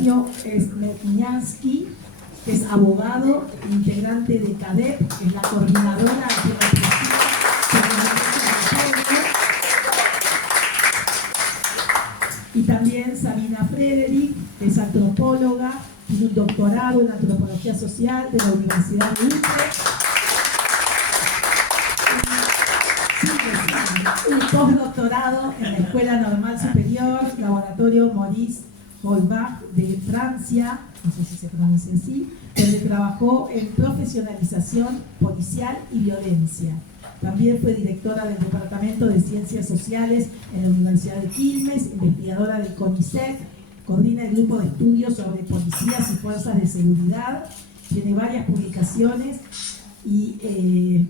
Sergio Smetniansky, que es abogado, integrante de CADEP, que es la coordinadora antirrepresiva sobre los derechos del pueblo. Y también Sabina Frederick, que es antropóloga, tiene un doctorado en antropología social de la Universidad de Utrecht. Un postdoctorado en la Escuela Normal Superior, Laboratorio Maurice Holbach de Francia, no sé si se pronuncia así, donde trabajó en profesionalización policial y violencia. También fue directora del Departamento de Ciencias Sociales en la Universidad de Quilmes, investigadora del CONICET, coordina el grupo de estudios sobre policías y fuerzas de seguridad, tiene varias publicaciones y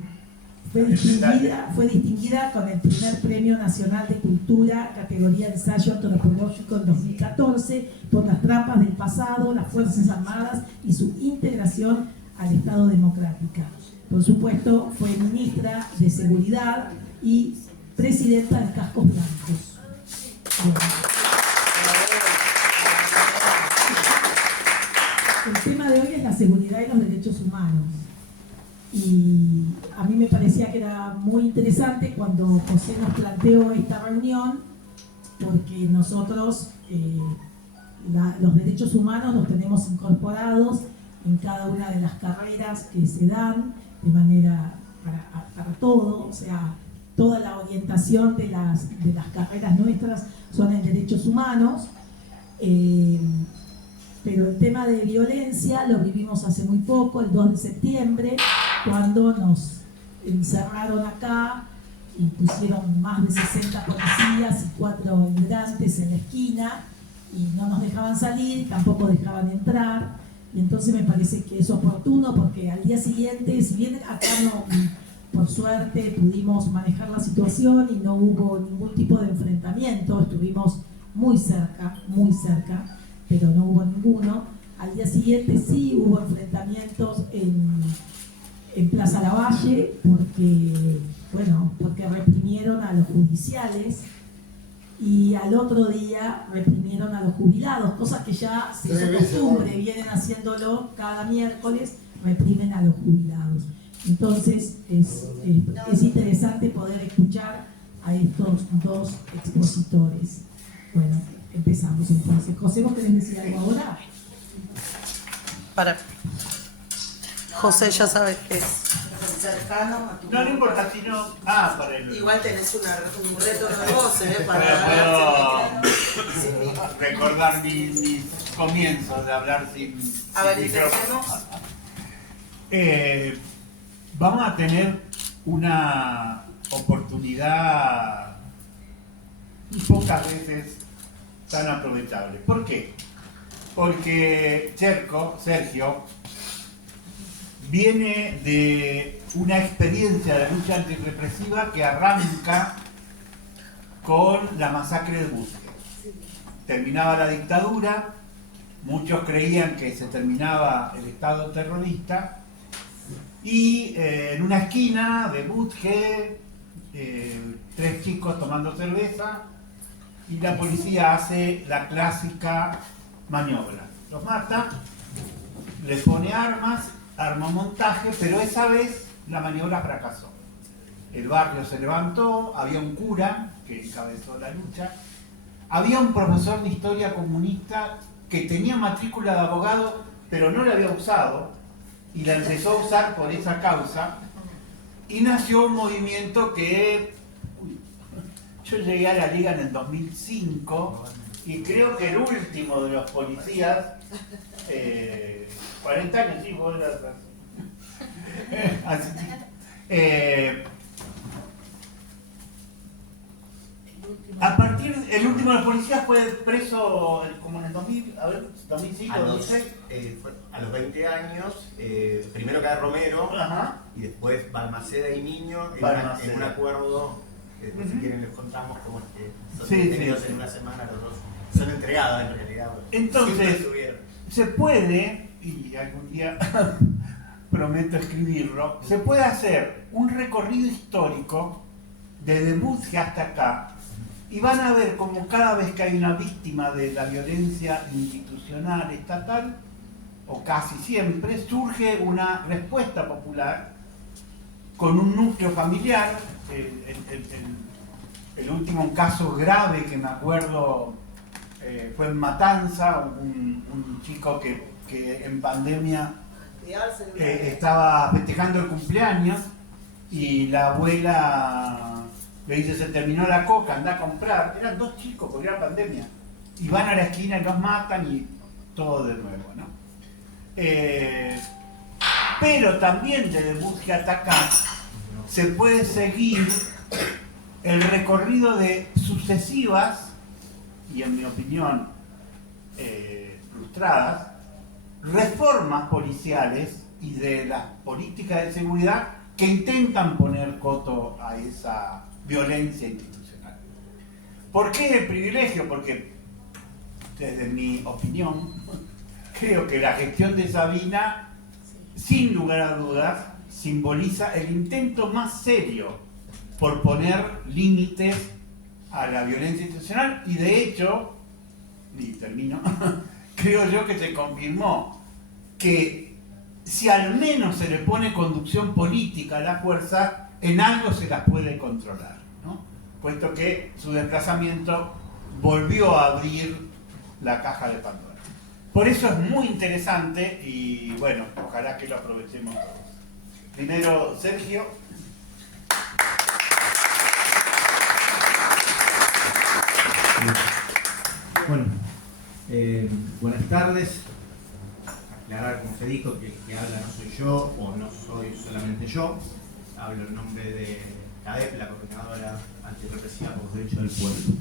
fue distinguida con el primer Premio Nacional de Cultura, categoría Ensayo Antropológico en 2014, por Las trampas del pasado, las Fuerzas Armadas y su integración al Estado Democrático. Por supuesto, fue ministra de Seguridad y presidenta de Cascos Blancos. Bueno. El tema de hoy es la seguridad y los derechos humanos. Y a mí me parecía que era muy interesante cuando José nos planteó esta reunión, porque nosotros los derechos humanos los tenemos incorporados en cada una de las carreras que se dan de manera para todo, o sea, toda la orientación de las carreras nuestras son en derechos humanos. Pero el tema de violencia lo vivimos hace muy poco, el 2 de septiembre, cuando nos encerraron acá y pusieron más de 60 policías y 4 hidrantes en la esquina y no nos dejaban salir, tampoco dejaban entrar. Y entonces me parece que es oportuno porque al día siguiente, si bien acá no, por suerte pudimos manejar la situación y no hubo ningún tipo de enfrentamiento, estuvimos muy cerca, pero no hubo ninguno. Al día siguiente sí hubo enfrentamientos en Plaza Lavalle porque reprimieron a los judiciales y al otro día reprimieron a los jubilados, cosas que ya se hizo costumbre, vienen haciéndolo cada miércoles, reprimen a los jubilados. Entonces es interesante poder escuchar a estos dos expositores. Bueno, empezamos entonces. José, ¿vos querés decir algo ahora? Para. José ya sabes qué es. Cercano a tu... No importa, sino... para el... Igual tenés un retorno de voz, para recordar mis comienzos de hablar sin micrófono. Vamos a tener una oportunidad pocas veces tan aprovechable. ¿Por qué? Porque Sergio viene de una experiencia de lucha antirrepresiva que arranca con la masacre de Busque. Terminaba la dictadura, muchos creían que se terminaba el Estado terrorista y en una esquina de Busque, 3 chicos tomando cerveza y la policía hace la clásica maniobra. Los mata, les pone armas, arma un montaje, pero esa vez la maniobra fracasó. El barrio se levantó, había un cura que encabezó la lucha, había un profesor de historia comunista que tenía matrícula de abogado, pero no la había usado, y la empezó a usar por esa causa, y nació un movimiento que... Yo llegué a la Liga en el 2005, y creo que el último de los policías... 40 años, sí, vos así a partir, el último de los policías fue preso como en el 2005, 2006. A los 20 años, primero cae Romero, y después Balmaceda y Niño en un acuerdo, que después si quieren les contamos cómo es que son detenidos en una semana, los dos son entregados en realidad. Entonces, se puede, y algún día prometo escribirlo, se puede hacer un recorrido histórico desde Busque hasta acá, y van a ver como cada vez que hay una víctima de la violencia institucional estatal, o casi siempre, surge una respuesta popular con un núcleo familiar. El último caso grave que me acuerdo fue en Matanza, un chico que en pandemia estaba festejando el cumpleaños y la abuela le dice: se terminó la coca, anda a comprar. Eran 2 chicos porque era pandemia, y van a la esquina y los matan y todo de nuevo, ¿no? Pero también desde Busque Atacar se puede seguir el recorrido de sucesivas, y en mi opinión frustradas, reformas policiales y de las políticas de seguridad que intentan poner coto a esa violencia institucional. ¿Por qué el privilegio? Porque, desde mi opinión, creo que la gestión de Sabina, sin lugar a dudas, simboliza el intento más serio por poner límites a la violencia institucional, y de hecho, y termino, creo yo que se confirmó que si al menos se le pone conducción política a la fuerza, en algo se las puede controlar, ¿no? Puesto que su desplazamiento volvió a abrir la caja de Pandora. Por eso es muy interesante y bueno, ojalá que lo aprovechemos todos. Primero, Sergio. Bueno, buenas tardes. Aclarar, como se dijo, que el que habla no soy yo, o no soy solamente yo. Hablo en nombre de CADEP, la Coordinadora Antirrepresiva por los Derechos del Pueblo.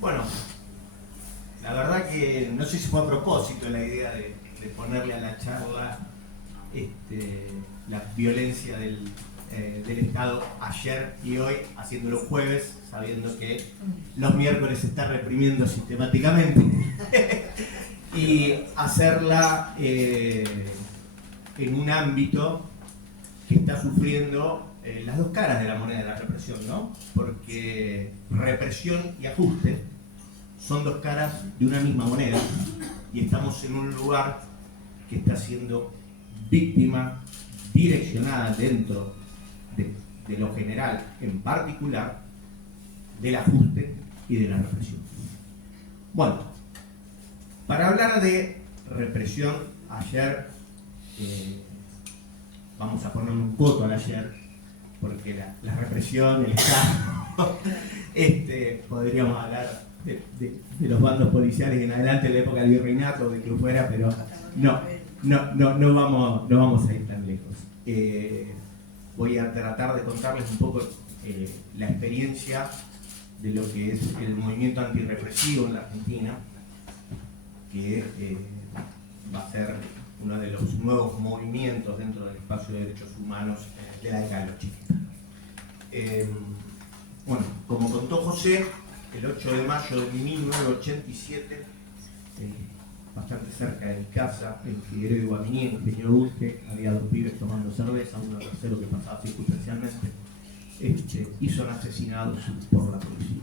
Bueno, la verdad que no sé si fue a propósito la idea de ponerle a la charla la violencia del Estado ayer y hoy, haciéndolo jueves, sabiendo que los miércoles se está reprimiendo sistemáticamente, y hacerla en un ámbito que está sufriendo las dos caras de la moneda de la represión, ¿no? Porque represión y ajuste son dos caras de una misma moneda, y estamos en un lugar que está siendo víctima direccionada dentro de lo general, en particular del ajuste y de la represión. Bueno, para hablar de represión, ayer vamos a ponerle un coto al ayer, porque la represión, el Estado, podríamos hablar de los bandos policiales en adelante, de la época del virreinato, de que fuera, pero no vamos a ir tan lejos. Voy a tratar de contarles un poco la experiencia de lo que es el movimiento antirrepresivo en la Argentina, que va a ser uno de los nuevos movimientos dentro del espacio de derechos humanos de la década de los 80. Bueno, como contó José, el 8 de mayo de 1987, bastante cerca de mi casa, en Figueroa y Guaminí, en Ingeniero Busque, había 2 pibes tomando cerveza, uno tercero que pasaba circunstancialmente, y son asesinados por la policía.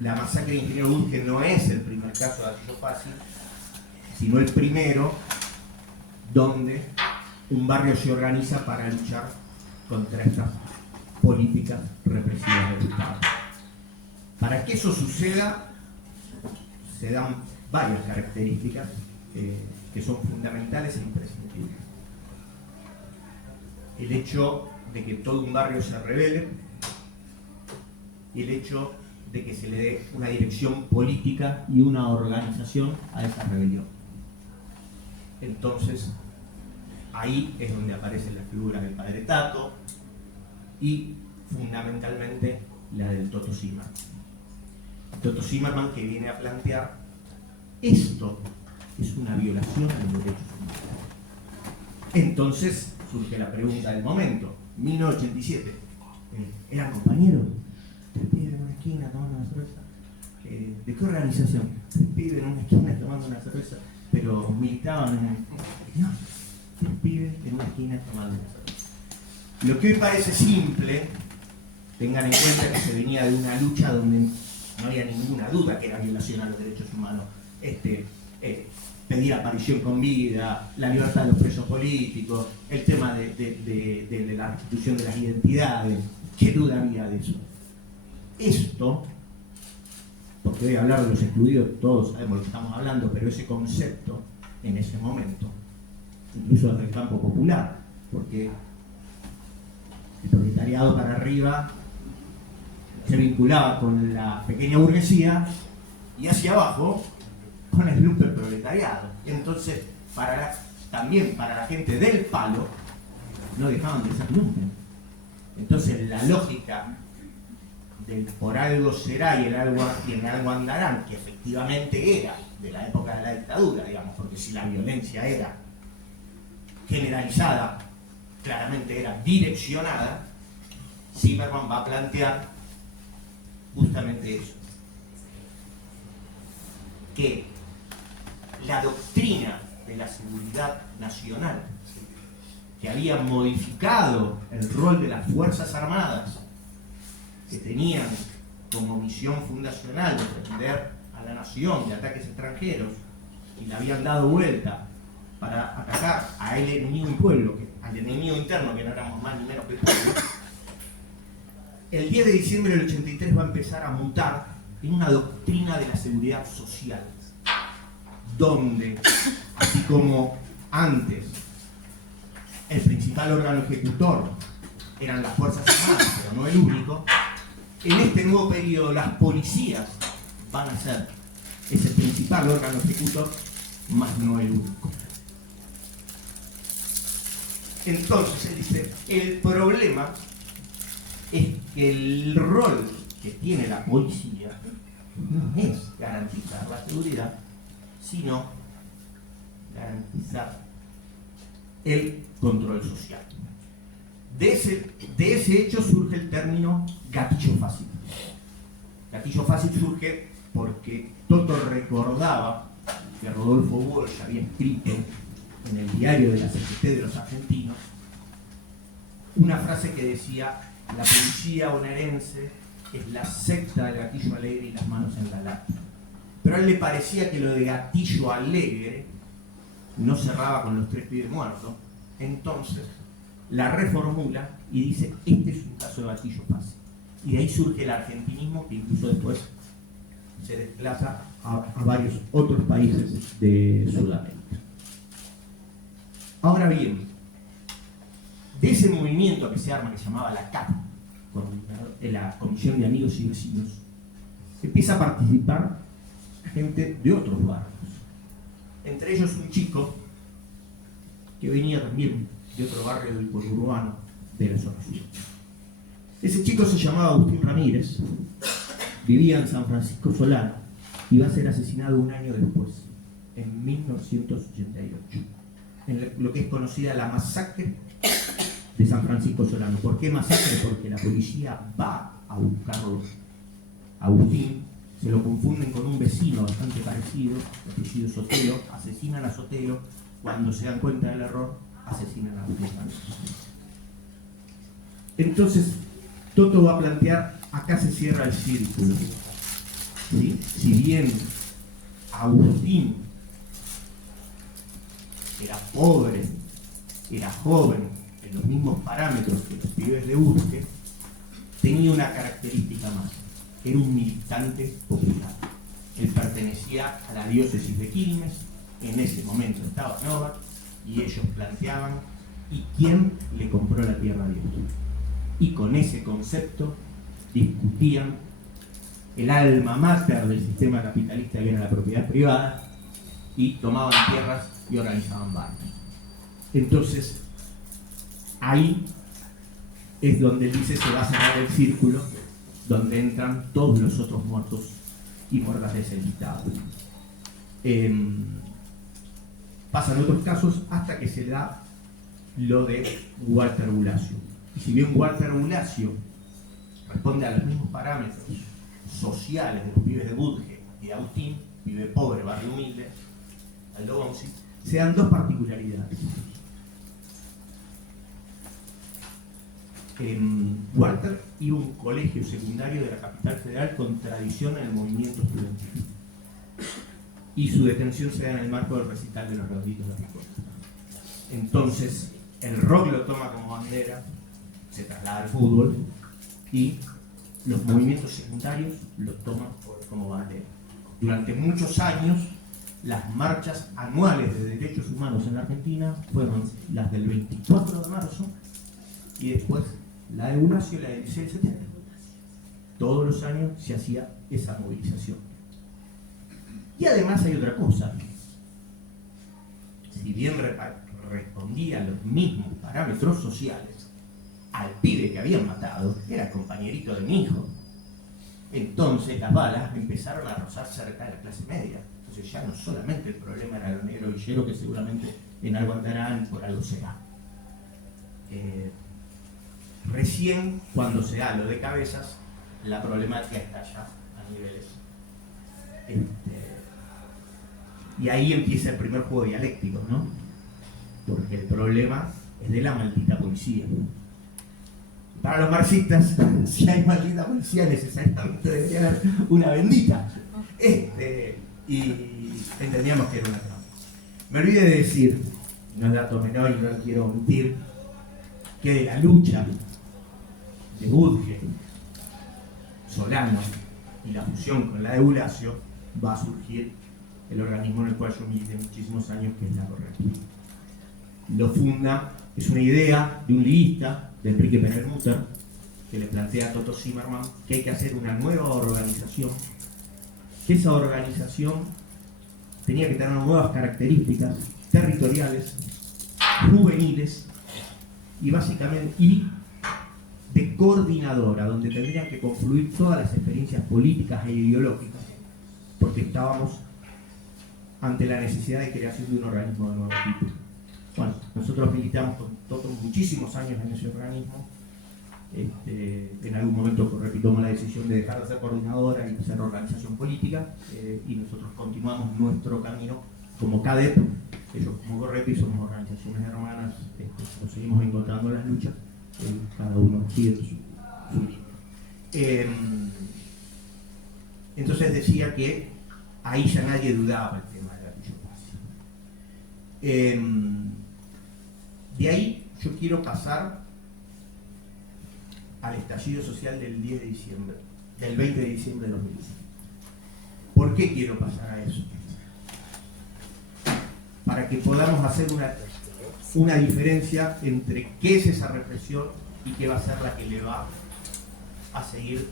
La masacre de Ingeniero Busque no es el primer caso de Gatillo Fácil, sino el primero donde un barrio se organiza para luchar contra estas políticas represivas del Estado. Para que eso suceda, se dan varias características que son fundamentales e imprescindibles. El hecho de que todo un barrio se rebele, y el hecho de que se le dé una dirección política y una organización a esa rebelión. Entonces, ahí es donde aparece la figura del padre Tato y fundamentalmente la del Toto Zimmerman. Toto Zimmerman, que viene a plantear: esto es una violación de los derechos humanos. Entonces surge la pregunta del momento. 1987, ¿eran compañeros? 3 pibes en una esquina tomando una cerveza. ¿De qué organización? 3 pibes en una esquina tomando una cerveza, pero militaban en... No, 3 pibes en una esquina tomando una cerveza. Lo que hoy parece simple, tengan en cuenta que se venía de una lucha donde no había ninguna duda que era violación a los derechos humanos. Pedir aparición con vida, la libertad de los presos políticos, el tema de la restitución de las identidades. ¿Qué duda había de eso? Esto, porque voy a hablar de los excluidos, todos sabemos lo que estamos hablando, pero ese concepto, en ese momento, incluso desde el campo popular, porque el proletariado para arriba se vinculaba con la pequeña burguesía y hacia abajo con el lumpen proletariado. Entonces, también para la gente del palo, no dejaban de ser lumpen. Entonces, la lógica del por algo será y en algo andarán, que efectivamente era de la época de la dictadura, digamos, porque si la violencia era generalizada, claramente era direccionada, Zimmermann va a plantear justamente eso, que la doctrina de la seguridad nacional, que había modificado el rol de las Fuerzas Armadas, que tenían como misión fundacional defender a la nación de ataques extranjeros, y la habían dado vuelta para atacar al enemigo al enemigo interno, que no éramos más ni menos que el pueblo. El 10 de diciembre del 83 va a empezar a mutar en una doctrina de la seguridad social, donde, así como antes el principal órgano ejecutor eran las Fuerzas Armadas, pero no el único, en este nuevo periodo las policías van a ser ese principal órgano ejecutor, más no el único. Entonces él dice, el problema es que el rol que tiene la policía no es garantizar la seguridad, sino garantizar el control social. De ese hecho surge el término gatillo fácil. Gatillo fácil surge porque Toto recordaba que Rodolfo Walsh había escrito en el diario de la CGT de los argentinos una frase que decía: la policía bonaerense es la secta del gatillo alegre y las manos en la lata. Pero a él le parecía que lo de gatillo alegre no cerraba con los 3 pibes muertos. Entonces la reformula y dice: este es un caso de gatillo fácil. Y de ahí surge el argentinismo, que incluso después se desplaza a varios otros países de Sudamérica. Ahora bien, de ese movimiento que se arma, que se llamaba la CAP, la Comisión de Amigos y Vecinos, empieza a participar gente de otros barrios. Entre ellos un chico que venía también de otro barrio del conurbano de la zona sur. Ese chico se llamaba Agustín Ramírez, vivía en San Francisco Solano y va a ser asesinado un año después, en 1988, en lo que es conocida la masacre de San Francisco Solano. ¿Por qué masacre? Porque la policía va a buscarlo. Agustín, se lo confunden con un vecino bastante parecido, el apellido Sotelo, asesinan a Sotelo, cuando se dan cuenta del error, asesinan a Agustín Ramírez. Entonces, Toto va a plantear, acá se cierra el círculo. ¿Sí? Si bien Agustín era pobre, era joven, en los mismos parámetros que los pibes de Urque, tenía una característica más: era un militante popular. Él pertenecía a la diócesis de Quilmes, en ese momento estaba Nova, y ellos planteaban: ¿y quién le compró la tierra a Dios? Y con ese concepto discutían el alma mater del sistema capitalista, que era la propiedad privada, y tomaban tierras y organizaban barrios. Entonces, ahí es donde él dice: se va a cerrar el círculo, donde entran todos los otros muertos y muertas de ese listado. Pasan otros casos hasta que se da lo de Walter Bulacio. Y si bien Walter Bulacio responde a los mismos parámetros sociales de los pibes de Budge y de Agustín, pibe pobre, barrio humilde, Aldo Bonzi, se dan dos particularidades. Walter iba a un colegio secundario de la capital federal con tradición en el movimiento estudiantil. Y su detención se da en el marco del recital de los Redonditos de Ricota. Entonces, el rock lo toma como bandera, se traslada al fútbol y los movimientos secundarios lo toman como bandera. Durante muchos años, las marchas anuales de derechos humanos en la Argentina fueron las del 24 de marzo y después la de Horacio y la del 16 de septiembre. Todos los años se hacía esa movilización. Y además hay otra cosa. Si bien respondía a los mismos parámetros sociales, al pibe que habían matado era compañerito de mi hijo. Entonces las balas empezaron a rozar cerca de la clase media. Entonces ya no solamente el problema era el negro villero, que seguramente en algo andarán, por algo será. Recién cuando se da lo de Cabezas, la problemática está ya a niveles. Y ahí empieza el primer juego dialéctico, ¿no? Porque el problema es de la maldita policía. Para los marxistas, si hay maldita policía, necesariamente debería haber una bendita. Y entendíamos que era una trampa. Me olvidé de decir, no es dato menor y no lo quiero omitir, que de la lucha de Budge, Solano y la fusión con la de Horacio va a surgir el organismo en el cual yo milité muchísimos años, que es la Correcta. Lo funda, es una idea de un liguista, de Enrique Perelmutter, que le plantea a Toto Zimmerman que hay que hacer una nueva organización, que esa organización tenía que tener nuevas características territoriales, juveniles y básicamente de coordinadora, donde tendrían que confluir todas las experiencias políticas e ideológicas, porque estábamos ante la necesidad de creación de un organismo de nuevo tipo. Bueno, nosotros militamos con Toto muchísimos años en ese organismo. En algún momento Correpi tomó la decisión de dejar de ser coordinadora y ser organización política, y nosotros continuamos nuestro camino como CADEP. Ellos como Correpi somos organizaciones hermanas, nos seguimos encontrando en las luchas, cada uno sigue su línea. Entonces decía que ahí ya nadie dudaba el tema de la Villa. De ahí yo quiero pasar al estallido social del 10 de diciembre, del 20 de diciembre de 2010. ¿Por qué quiero pasar a eso? Para que podamos hacer una diferencia entre qué es esa represión y qué va a ser la que le va a seguir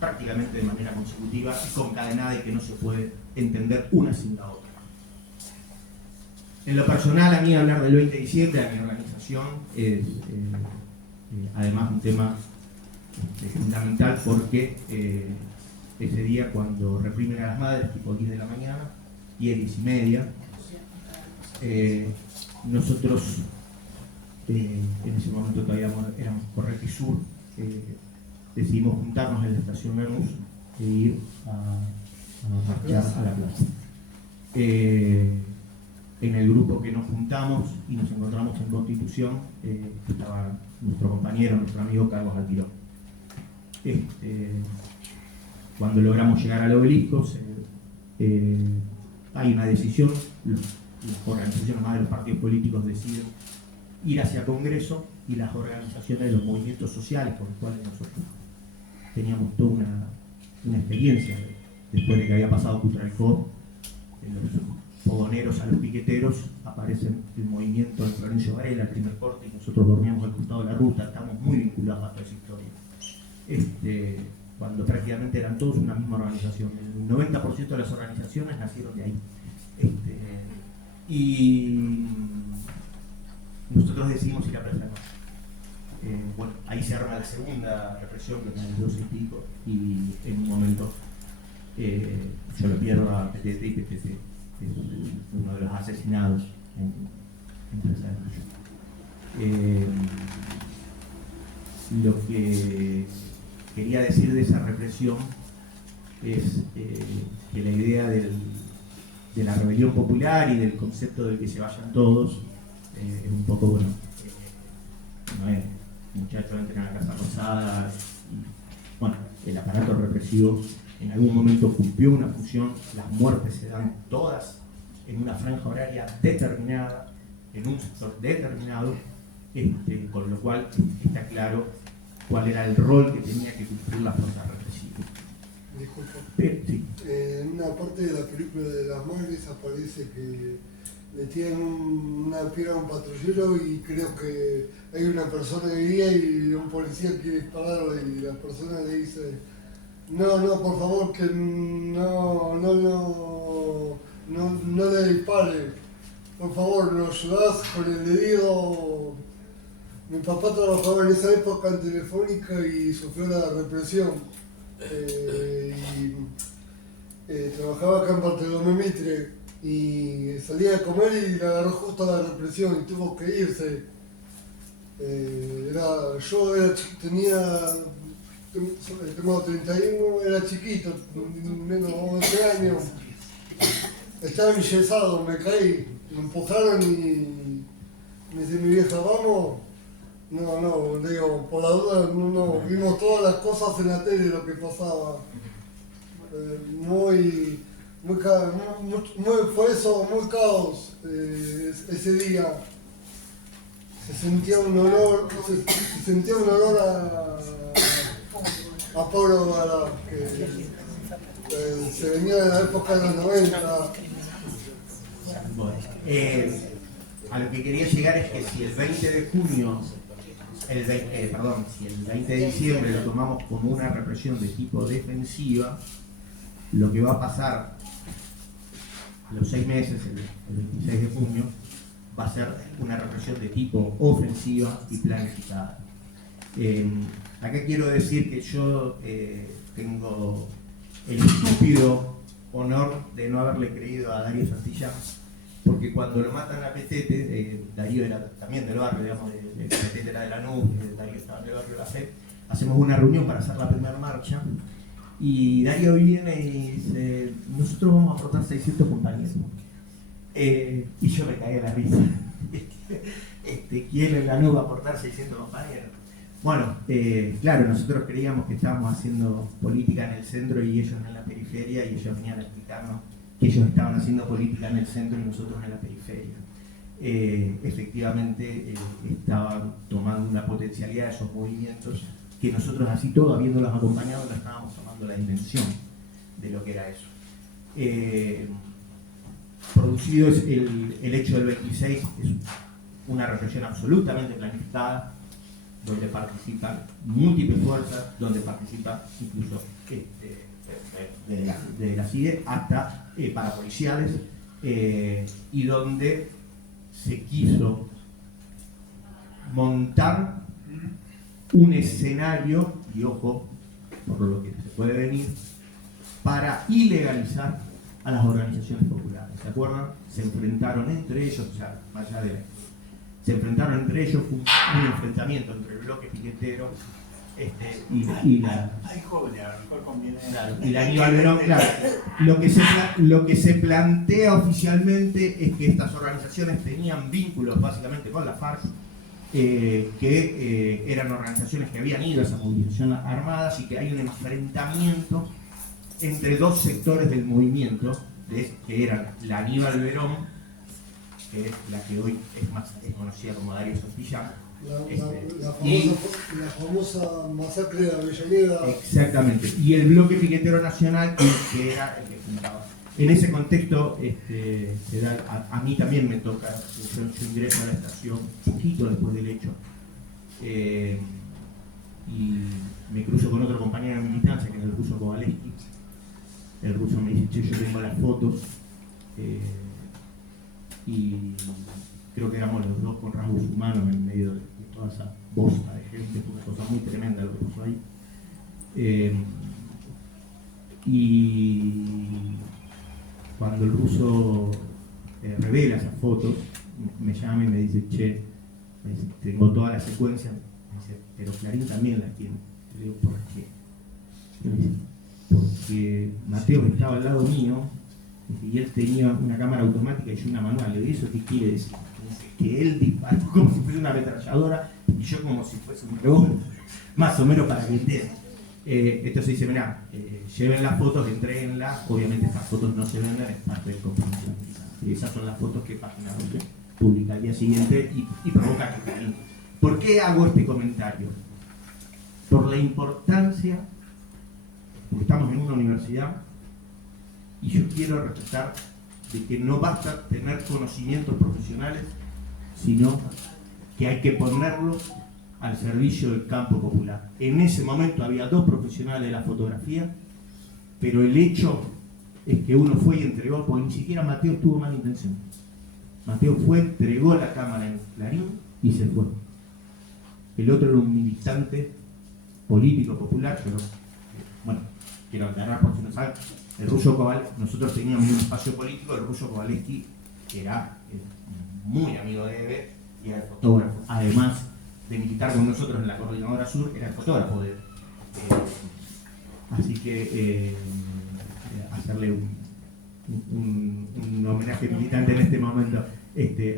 prácticamente de manera consecutiva y concadenada, y que no se puede entender una sin la otra. En lo personal, a mí hablar del 20 de diciembre, a mi organización, es además un tema fundamental, porque ese día, cuando reprimen a las madres, tipo 10 de la mañana, y es 10:30, nosotros en ese momento todavía éramos Correpi Sur, decidimos juntarnos en la estación Lanús e ir a marchar a la plaza. En el grupo que nos juntamos y nos encontramos en Constitución, estaba nuestro compañero, nuestro amigo Carlos Altirón. Cuando logramos llegar al obelisco, hay una decisión, las organizaciones más de los partidos políticos deciden ir hacia Congreso, y las organizaciones de los movimientos sociales, con los cuales nosotros teníamos toda una experiencia después de que había pasado Cutralcó, en los fogoneros a los piqueteros, aparece el movimiento de Florencio Varela, el primer corte, y nosotros dormíamos al costado de la ruta, estamos muy vinculados a toda esa historia. Cuando prácticamente eran todos una misma organización, el 90% de las organizaciones nacieron de ahí. Y nosotros decidimos ir a Plaza Norte. Bueno, ahí se arma la segunda represión, que en el 12 y pico, y en un momento yo lo pierdo a PTT, y PTT es uno de los asesinados en Plaza de Mayo. Lo que quería decir de esa represión es que la idea de la rebelión popular y del concepto de que se vayan todos es un poco, bueno, muchachos entren a la Casa Rosada. Y, bueno, el aparato represivo en algún momento cumplió una función, las muertes se dan todas en una franja horaria determinada, en un sector determinado, con lo cual está claro cuál era el rol que tenía que cumplir la fuerza represiva. Disculpa. Sí. En una parte de la película de las madres aparece que le tiran una piedra a un patrullero y creo que hay una persona que guía y un policía quiere dispararle y la persona le dice no, por favor, que no le dispare, por favor, ¿lo ayudás con el dedo? Mi papá trabajaba en esa época en Telefónica y sufrió la represión. Trabajaba acá en Bartolomé Mitre y salía a comer y le agarró justo la represión y tuvo que irse. Tengo 31, era chiquito, menos de 11 años. Estaba enyesado, me caí, me empujaron y me dice mi vieja, vamos. No, digo, por la duda, no, vimos todas las cosas en la tele, lo que pasaba. Fue eso, muy caos ese día. Se sentía un olor a poro que se venía de la época de los 90. Bueno, a lo que quería llegar es que si el 20 de junio, si el 20 de diciembre lo tomamos como una represión de tipo defensiva, lo que va a pasar los 6 meses, el 26 de junio, va a ser una represión de tipo ofensiva y planificada. Acá quiero decir que yo tengo el estúpido honor de no haberle creído a Darío Santillán, porque cuando lo matan a Petete, Darío era también del barrio, digamos, Petete era de Lanús, Darío estaba del barrio de La Fe, hacemos una reunión para hacer la primera marcha, y Darío viene y dice, nosotros vamos a aportar 600 compañeros. Y yo me caí de la risa. ¿Quién en Lanús va a aportar 600 compañeros? Bueno, claro, nosotros creíamos que estábamos haciendo política en el centro y ellos en la periferia, y ellos venían a explicarnos que ellos estaban haciendo política en el centro y nosotros en la periferia. Efectivamente, estaban tomando una potencialidad de esos movimientos que nosotros, así todo, habiéndolos acompañado, no estábamos tomando la dimensión de lo que era eso. Producido es el hecho del 26, es una represión absolutamente planificada, donde participan múltiples fuerzas, donde participa incluso de la CIDE hasta parapoliciales, y donde se quiso montar un escenario, y ojo, por lo que se puede venir, para ilegalizar a las organizaciones populares. ¿Se acuerdan? Se enfrentaron entre ellos, o sea, más allá de... Se enfrentaron entre ellos, fue un enfrentamiento entre el bloque piquetero y la Aníbal Verón. Claro, lo que se plantea oficialmente es que estas organizaciones tenían vínculos básicamente con la FARC, que eran organizaciones que habían ido a esa movilización armadas, y que hay un enfrentamiento entre dos sectores del movimiento, que eran la Aníbal Verón, que es la que hoy es conocida como Darío Santillán, La famosa masacre de Avellaneda. Exactamente, y el bloque piquetero nacional, que era el que juntaba. En ese contexto, a mí también me toca, yo ingreso a la estación poquito después del hecho, y me cruzo con otro compañero de militancia, que es el ruso Kowaleski. El ruso me dice, che, yo tengo las fotos, y creo que éramos los dos con rasgos humanos en medio de toda esa bosta de gente. Fue una cosa muy tremenda lo que pasó ahí. Y cuando el ruso revela esas fotos, me llama y me dice, che, tengo toda la secuencia. Me dice, pero Clarín también la tiene. Le digo, ¿por qué? Y me dice, porque Mateo estaba al lado mío y él tenía una cámara automática y yo una manual. Le digo, ¿eso qué quiere decir? que él disparó como si fuese una ametralladora y yo como si fuese un revólver, más o menos para que entiendan. Entonces dice, mirá, lleven las fotos, entréguenlas, obviamente estas fotos no se venden, es parte del compromiso. Y esas son las fotos que Página 12 publica al día siguiente y provoca que caigan. ¿Por qué hago este comentario? Por la importancia, porque estamos en una universidad y yo quiero respetar de que no basta tener conocimientos profesionales, sino que hay que ponerlos al servicio del campo popular. En ese momento había 2 profesionales de la fotografía, pero el hecho es que uno fue y entregó, porque ni siquiera Mateo tuvo mala intención. Mateo fue, entregó la cámara en Clarín y se fue. El otro era un militante político popular, pero bueno, quiero aclarar por si no saben, el Ruso Kowalewski, nosotros teníamos un espacio político, el Ruso Kowalewski, que era muy amigo de Eve y era el fotógrafo, además de militar con nosotros en la Coordinadora Sur, era el fotógrafo de así que hacerle un homenaje militante en este momento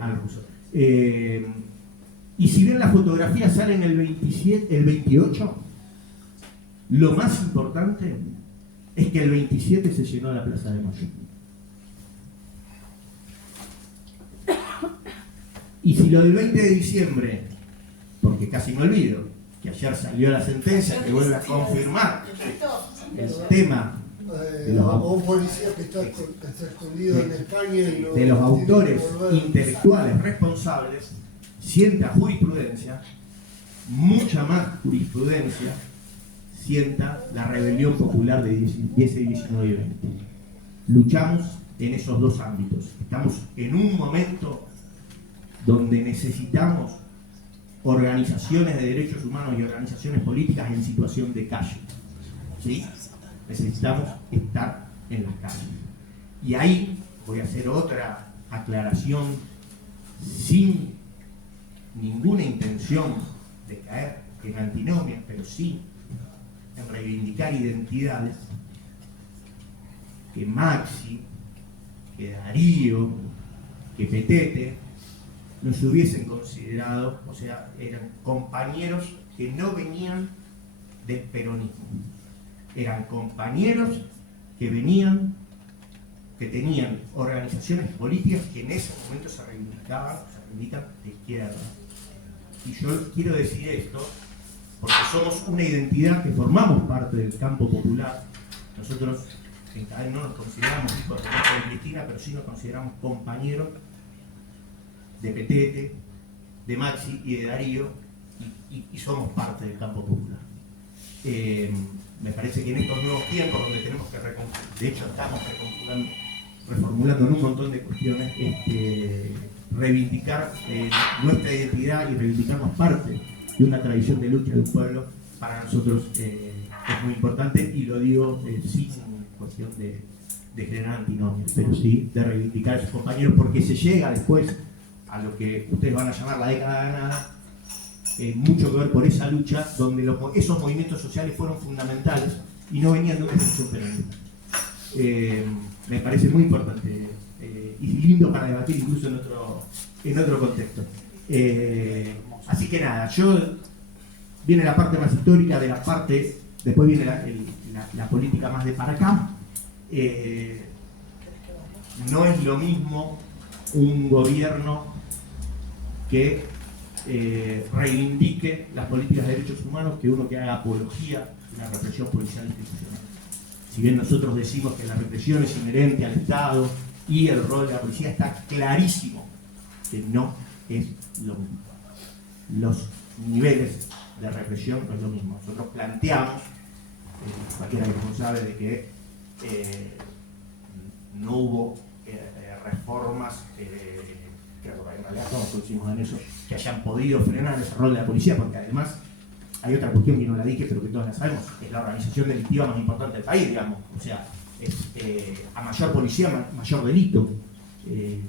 al ruso. Y si bien las fotografías salen el 28, lo más importante es que el 27 se llenó la Plaza de Mayo. Y si lo del 20 de diciembre, porque casi me olvido, que ayer salió la sentencia que vuelve a confirmar el tema o un policía que está escondido en España y no, de los autores intelectuales responsables, sienta jurisprudencia, mucha más jurisprudencia, sienta la rebelión popular de 10 y 19 y 20. Luchamos en esos 2 ámbitos. Estamos en un momento donde necesitamos organizaciones de derechos humanos y organizaciones políticas en situación de calle. ¿Sí? Necesitamos estar en las calles. Y ahí voy a hacer otra aclaración sin ninguna intención de caer en antinomias, pero sí en reivindicar identidades, que Maxi, que Darío, que Petete no se hubiesen considerado, o sea, eran compañeros que no venían del peronismo, eran compañeros que venían, que tenían organizaciones políticas que en ese momento se reivindican de izquierda. Y yo quiero decir esto porque somos una identidad que formamos parte del campo popular. Nosotros en CADE no nos consideramos hijos de Cristina, pero sí nos consideramos compañeros de Petete, de Maxi y de Darío, y somos parte del campo popular. Me parece que en estos nuevos tiempos donde tenemos que de hecho estamos reformulando en un montón de cuestiones, reivindicar nuestra identidad y reivindicarnos parte de una tradición de lucha de un pueblo, para nosotros es muy importante, y lo digo sin cuestión de generar antinomias, pero sí de reivindicar a sus compañeros, porque se llega después a lo que ustedes van a llamar la década ganada, mucho que ver por esa lucha donde esos movimientos sociales fueron fundamentales y no venían de una institución peronista. Me parece muy importante y lindo para debatir incluso en otro contexto. Así que nada, viene la parte más histórica de la parte, después viene la política más de para acá. No es lo mismo un gobierno que reivindique las políticas de derechos humanos que uno que haga apología de la represión policial institucional. Si bien nosotros decimos que la represión es inherente al Estado y el rol de la policía, está clarísimo que no es lo mismo. Los niveles de represión no es lo mismo. Nosotros planteamos, cualquiera que no sabe, de que no hubo reformas que en realidad todos coincidimos en eso, que hayan podido frenar ese rol de la policía, porque además hay otra cuestión que no la dije, pero que todos la sabemos, es la organización delictiva más importante del país, digamos. O sea, a mayor policía, mayor delito.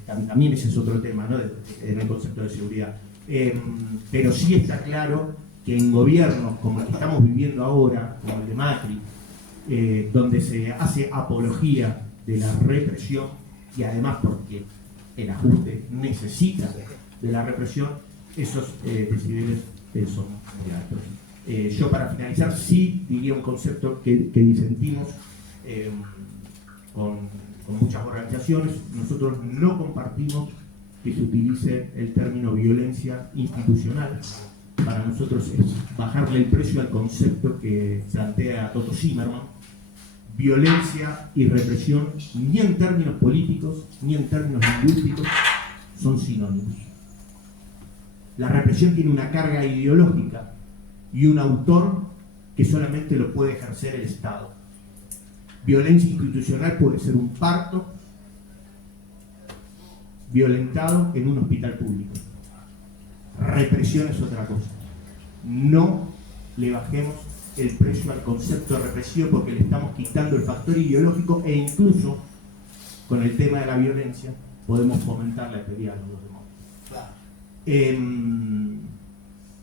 También ese es otro tema, ¿no?, en el concepto de seguridad. Pero sí está claro que en gobiernos como el que estamos viviendo ahora, como el de Macri, donde se hace apología de la represión, y además porque el ajuste necesita de la represión, esos decibeles son muy altos. Yo, para finalizar, sí diría un concepto que disentimos con muchas organizaciones. Nosotros no compartimos que se utilice el término violencia institucional. Para nosotros es bajarle el precio al concepto que plantea Toto Zimmerman. Violencia y represión, ni en términos políticos, ni en términos lingüísticos, son sinónimos. La represión tiene una carga ideológica y un autor que solamente lo puede ejercer el Estado. Violencia institucional puede ser un parto violentado en un hospital público. Represión es otra cosa. No le bajemos el precio al concepto de represión, porque le estamos quitando el factor ideológico, e incluso con el tema de la violencia podemos fomentar la teoría de los demonios.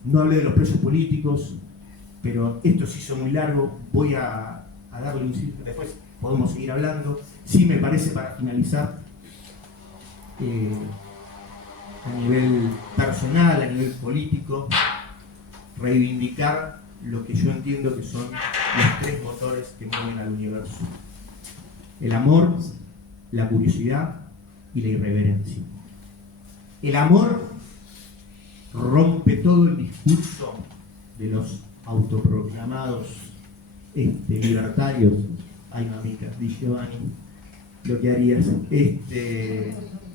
No hablé de los presos políticos, pero esto se hizo muy largo. Voy a darle un ciclo, después podemos seguir hablando. Sí, me parece, para finalizar, a nivel personal, a nivel político, reivindicar lo que yo entiendo que son los tres motores que mueven al universo: el amor, la curiosidad y la irreverencia. El amor rompe todo el discurso de los autoproclamados libertarios. Ay, mamita, di Giovanni, lo que harías,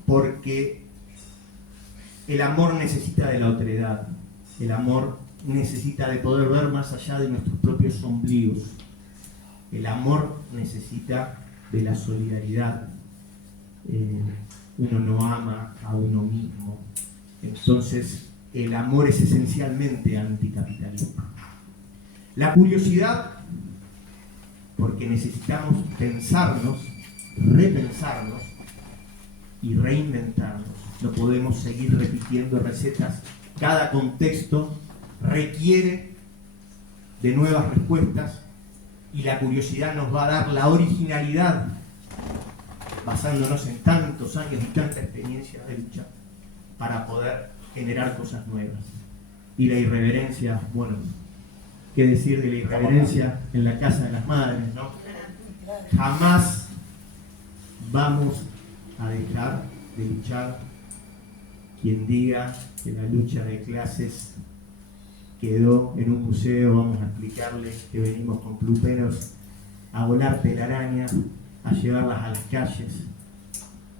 porque el amor necesita de la otredad, el amor necesita de poder ver más allá de nuestros propios ombligos, el amor necesita de la solidaridad. Uno no ama a uno mismo, entonces el amor es esencialmente anticapitalista. La curiosidad, porque necesitamos pensarnos, repensarnos y reinventarnos. No podemos seguir repitiendo recetas. Cada contexto requiere de nuevas respuestas, y la curiosidad nos va a dar la originalidad, basándonos en tantos años y tanta experiencia de lucha, para poder generar cosas nuevas. Y la irreverencia, bueno, qué decir de la irreverencia en la casa de las madres, ¿no? Jamás vamos a dejar de luchar. Quien diga que la lucha de clases quedó en un museo, vamos a explicarle que venimos con pluperos a volar telaraña, a llevarlas a las calles,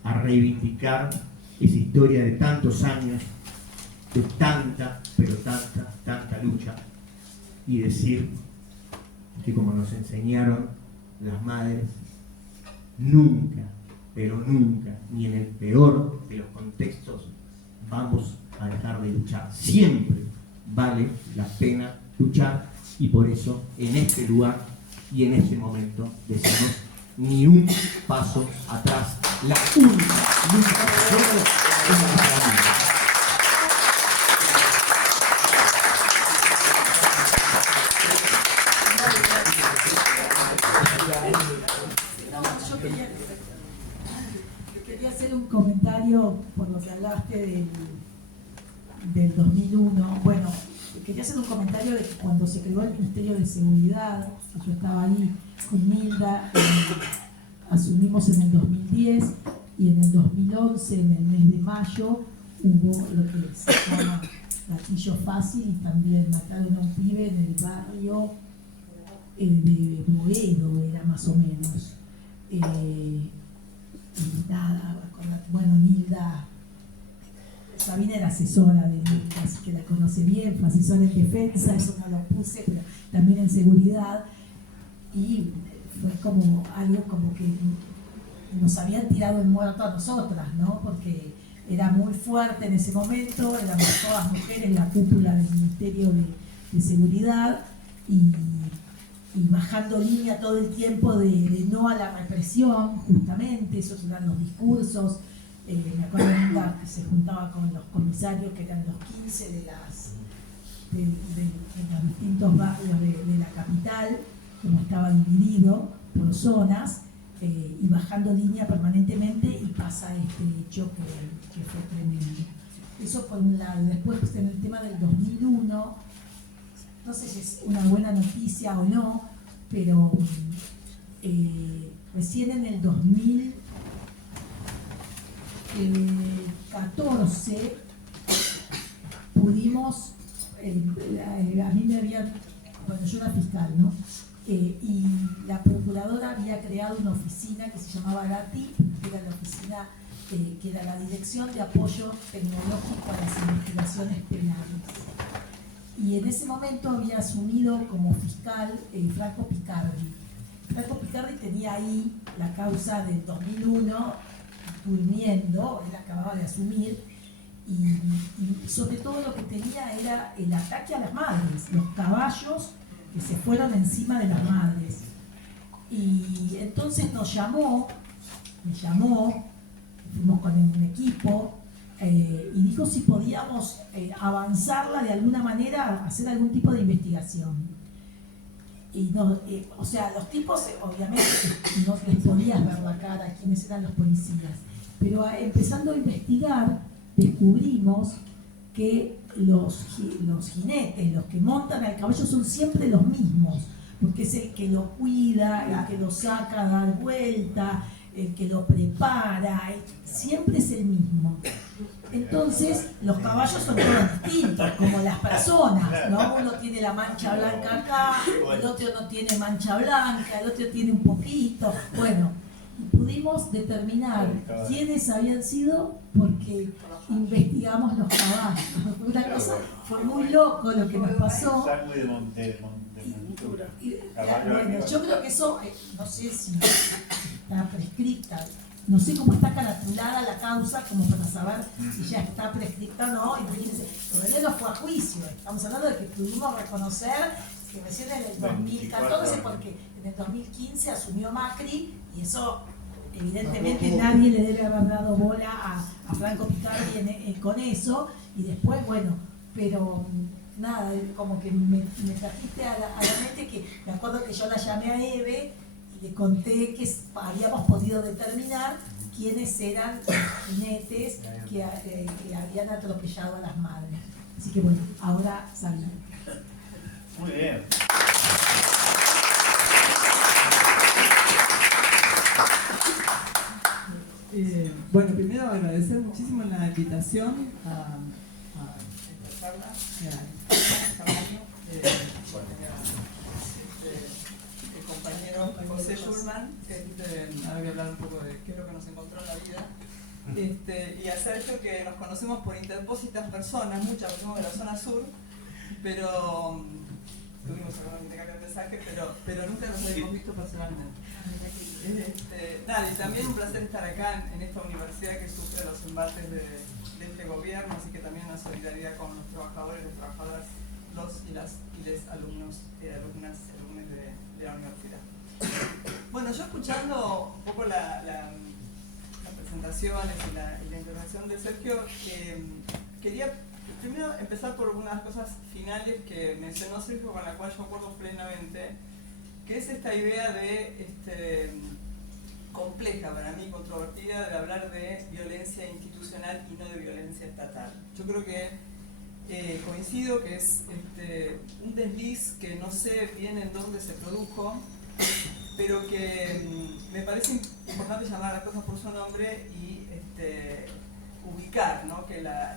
a reivindicar esa historia de tantos años, de tanta, pero tanta lucha, y decir que, como nos enseñaron las madres, nunca, pero nunca, ni en el peor de los contextos, vamos a dejar de luchar. Siempre vale la pena luchar, y por eso en este lugar y en este momento decimos: ni un paso atrás. La única lucha que tenemos es la vida. Quería hacer un comentario por lo que hablaste del 2001. Bueno, quería hacer un comentario de que cuando se creó el Ministerio de Seguridad, que yo estaba ahí con Milda, asumimos en el 2010, y en el 2011, en el mes de mayo, hubo lo que se llama gatillo fácil, y también mataron a un pibe en el barrio de Boedo, era más o menos. Y nada, bueno, Nilda, Sabina era asesora de Nilda, así que la conoce bien, fue asesora en defensa, eso no lo puse, pero también en seguridad, y fue como algo como que nos habían tirado en muerto a nosotras, ¿no? Porque era muy fuerte en ese momento, éramos todas mujeres, la cúpula del Ministerio de Seguridad, y bajando línea todo el tiempo de no a la represión, justamente, esos eran los discursos. Me acuerdo de Milda que se juntaba con los comisarios, que eran los 15 de los distintos barrios de la capital, como estaba dividido por zonas, y bajando línea permanentemente, y pasa este hecho que fue tremendo. Eso por un lado. Después, pues, en el tema del 2001, no sé si es una buena noticia o no, pero recién en el 2014 pudimos, a mí me habían, bueno, yo era fiscal, ¿no? Y la procuradora había creado una oficina que se llamaba GATIP, que era la oficina, que era la Dirección de Apoyo Tecnológico a las Investigaciones Penales. Y en ese momento había asumido como fiscal Franco Picardi. Franco Picardi tenía ahí la causa del 2001, durmiendo, él acababa de asumir, y sobre todo lo que tenía era el ataque a las madres, los caballos que se fueron encima de las madres. Y entonces me llamó, fuimos con un equipo, y dijo si podíamos avanzarla de alguna manera, hacer algún tipo de investigación. Y no, o sea, los tipos, obviamente, no les podías ver la cara a quiénes eran los policías, pero empezando a investigar, descubrimos que los jinetes, los que montan al caballo, son siempre los mismos, porque es el que lo cuida, el que lo saca a dar vuelta, el que lo prepara, siempre es el mismo. Entonces, los caballos son todos distintos, como las personas, ¿no? Uno tiene la mancha blanca acá, el otro no tiene mancha blanca, el otro tiene un poquito. Bueno, pudimos determinar quiénes habían sido porque investigamos los caballos. Una cosa, fue muy loco lo que nos pasó. Bueno, yo creo que eso, no sé si está prescripta, no sé cómo está caratulada la causa como para saber si ya está prescripta o no. Imagínense, todavía no fue a juicio, estamos hablando de que pudimos reconocer que recién en el 2014, porque en el 2015 asumió Macri, y eso evidentemente nadie le debe haber dado bola a Franco Picardi con eso, y después, bueno, pero nada, como que me trajiste a la mente, que me acuerdo que yo la llamé a Eve y le conté que habíamos podido determinar quiénes eran los jinetes que habían atropellado a las madres. Así que bueno, ahora sabía. Muy bien. Bueno, primero agradecer muchísimo la invitación a esta charla, el compañero José Schulman, que ahora voy a hablar un poco de qué es lo que nos encontró en la vida, y a Sergio, que nos conocemos por interpósitas personas, muchas venimos de la zona sur, pero tuvimos algún intercambio de mensajes, pero nunca nos habíamos visto personalmente. Y también un placer estar acá en esta universidad que sufre los embates de este gobierno, así que también una solidaridad con los trabajadores, las trabajadoras, los y les alumnos y alumnas de la universidad. Bueno, yo escuchando un poco las presentaciones y la intervención de Sergio, quería primero empezar por unas cosas finales que mencionó Sergio, con la cual yo acuerdo plenamente, que es esta idea de compleja para mí, controvertida, de hablar de violencia institucional y no de violencia estatal. Yo creo que coincido que es un desliz que no sé bien en dónde se produjo, pero que me parece importante llamar las cosas por su nombre y ubicar, ¿no? Que la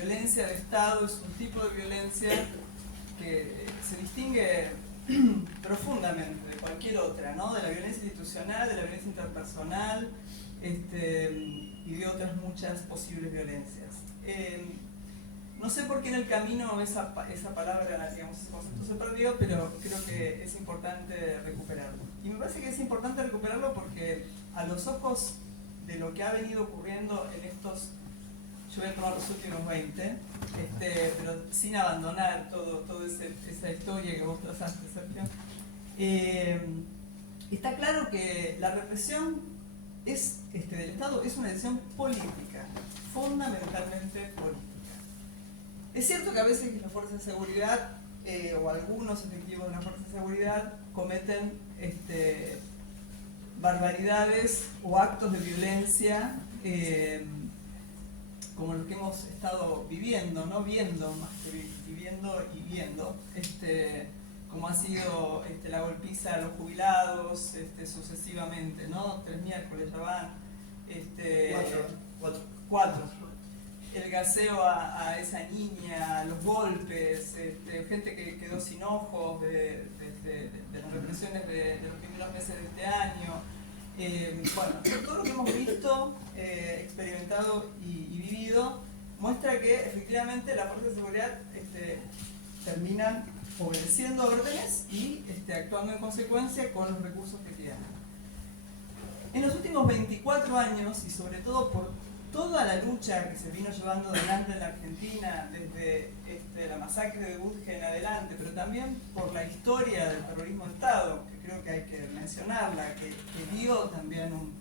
violencia de Estado es un tipo de violencia que se distingue profundamente de cualquier otra, ¿no? De la violencia institucional, de la violencia interpersonal, y de otras muchas posibles violencias. No sé por qué en el camino esa palabra, digamos, ese concepto se perdió, pero creo que es importante recuperarlo. Y me parece que es importante recuperarlo porque a los ojos de lo que ha venido ocurriendo en estos, yo voy a tomar los últimos 20, pero sin abandonar toda esa historia que vos trazaste, Sergio, está claro que la represión del Estado es una decisión política, fundamentalmente política. Es cierto que a veces las fuerzas de seguridad, o algunos efectivos de las fuerzas de seguridad, cometen barbaridades o actos de violencia como lo que hemos estado viviendo, ¿no? Viendo, más que viviendo y viendo, como ha sido la golpiza a los jubilados, sucesivamente, ¿no? 3 miércoles ya van, 4. El gaseo a esa niña, los golpes, gente que quedó sin ojos de las represiones de los primeros meses de este año. Bueno, todo lo que hemos visto, experimentado y vivido muestra que efectivamente las fuerzas de seguridad terminan obedeciendo órdenes y actuando en consecuencia con los recursos que tienen. En los últimos 24 años, y sobre todo por toda la lucha que se vino llevando adelante en la Argentina desde la masacre de Budge en adelante, pero también por la historia del terrorismo de Estado, que creo que hay que mencionarla, que dio también un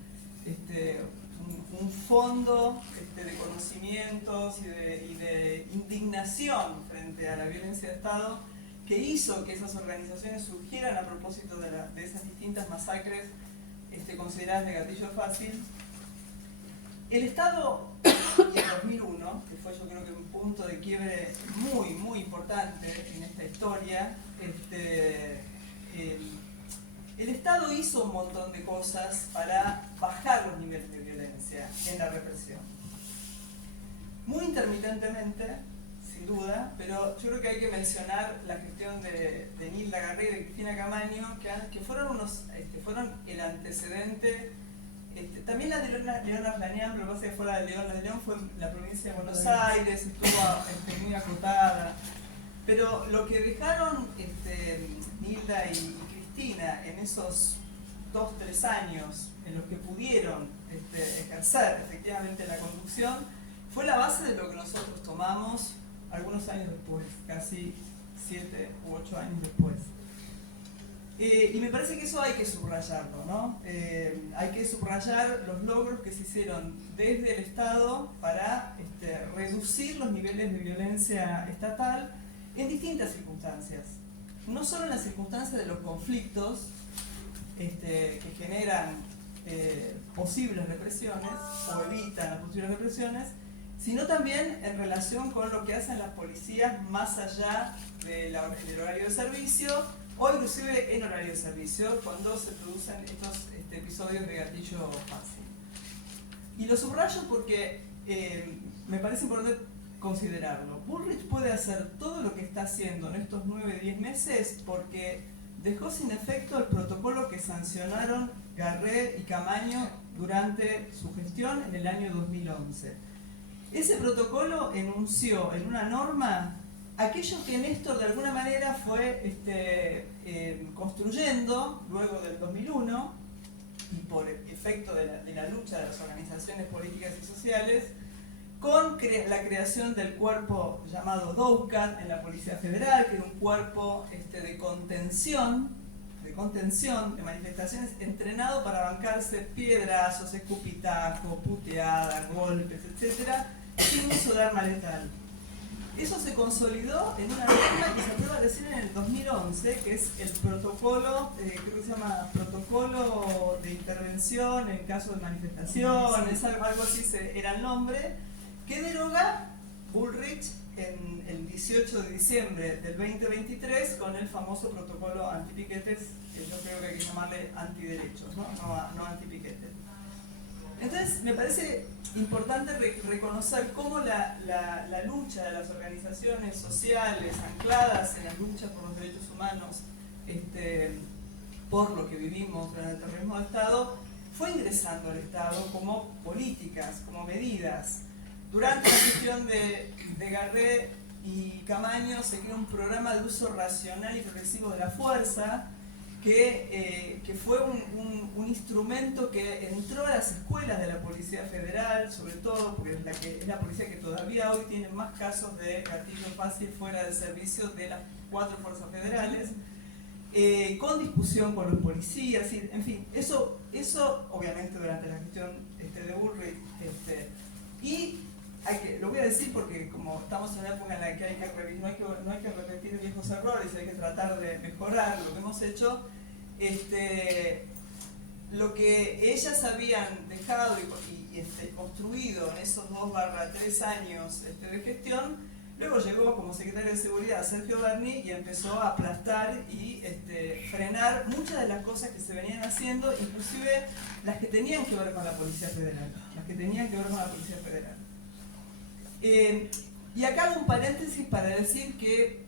fondo de conocimientos y de indignación frente a la violencia de Estado, que hizo que esas organizaciones surgieran a propósito de esas distintas masacres consideradas de gatillo fácil. El Estado, y en 2001, que fue yo creo que un punto de quiebre muy, muy importante en esta historia, el Estado hizo un montón de cosas para bajar los niveles de violencia en la represión. Muy intermitentemente, sin duda, pero yo creo que hay que mencionar la gestión de Nilda Garré y de Cristina Camaño, que fueron el antecedente. También la de León Arlanian, pero lo que pasa es que fuera de León fue en la provincia de Buenos Aires, estuvo muy acotada. Pero lo que dejaron Nilda y Cristina en esos 2-3 años en los que pudieron ejercer efectivamente la conducción fue la base de lo que nosotros tomamos algunos años después, casi 7 u 8 años después. Y me parece que eso hay que subrayarlo, ¿no? Hay que subrayar los logros que se hicieron desde el Estado para reducir los niveles de violencia estatal en distintas circunstancias. No solo en las circunstancias de los conflictos que generan posibles represiones o evitan las posibles represiones, sino también en relación con lo que hacen las policías más allá del horario de servicio, o inclusive en horario de servicio, cuando se producen estos episodios de gatillo fácil. Y lo subrayo porque me parece importante considerarlo. Bullrich puede hacer todo lo que está haciendo en estos 9-10 meses porque dejó sin efecto el protocolo que sancionaron Garré y Camaño durante su gestión en el año 2011. Ese protocolo enunció en una norma aquello que Néstor de alguna manera fue construyendo luego del 2001 y por efecto de la lucha de las organizaciones políticas y sociales, con la creación del cuerpo llamado DOUCAT en la Policía Federal, que era un cuerpo de contención de manifestaciones, entrenado para bancarse piedrazos, escupitajos, puteadas, golpes, etc., sin uso de arma letal. Eso se consolidó en una norma que se aprueba recién en el 2011, que es el protocolo, creo que se llama Protocolo de Intervención en caso de manifestaciones, algo así era el nombre, que deroga Bullrich en el 18 de diciembre del 2023 con el famoso protocolo antipiquetes, que yo creo que hay que llamarle antiderechos, no antipiquetes. Entonces me parece importante reconocer cómo la lucha de las organizaciones sociales ancladas en las luchas por los derechos humanos, por lo que vivimos durante el terrorismo de Estado, fue ingresando al Estado como políticas, como medidas. Durante la gestión de Garré y Camaño se creó un programa de uso racional y progresivo de la fuerza que fue un instrumento que entró a las escuelas de la Policía Federal, sobre todo porque es la policía que todavía hoy tiene más casos de gatillo fácil fuera de servicio de las 4 fuerzas federales, con discusión con los policías, en fin, eso obviamente durante la gestión de Bullrich, y lo voy a decir porque como estamos en una época en la que no hay que repetir viejos errores, hay que tratar de mejorar lo que hemos hecho, lo que ellas habían dejado y construido en esos 2/3 años de gestión, luego llegó como secretario de Seguridad Sergio Berni y empezó a aplastar y frenar muchas de las cosas que se venían haciendo, inclusive las que tenían que ver con la Policía Federal. Y acá hago un paréntesis para decir que,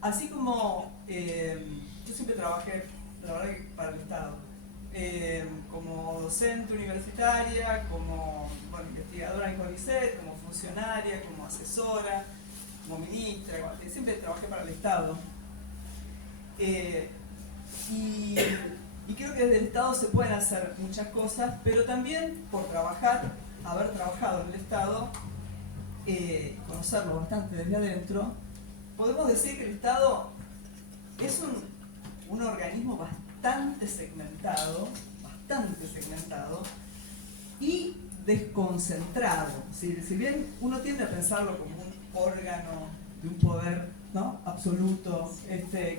así como yo siempre trabajé, la verdad, que para el Estado, como docente universitaria, como investigadora en CONICET, como funcionaria, como asesora, como ministra, siempre trabajé para el Estado. Y creo que desde el Estado se pueden hacer muchas cosas, pero también por haber trabajado en el Estado, conocerlo bastante desde adentro, podemos decir que el Estado es un organismo bastante segmentado y desconcentrado. Si bien uno tiende a pensarlo como un órgano de un poder, ¿no?, absoluto,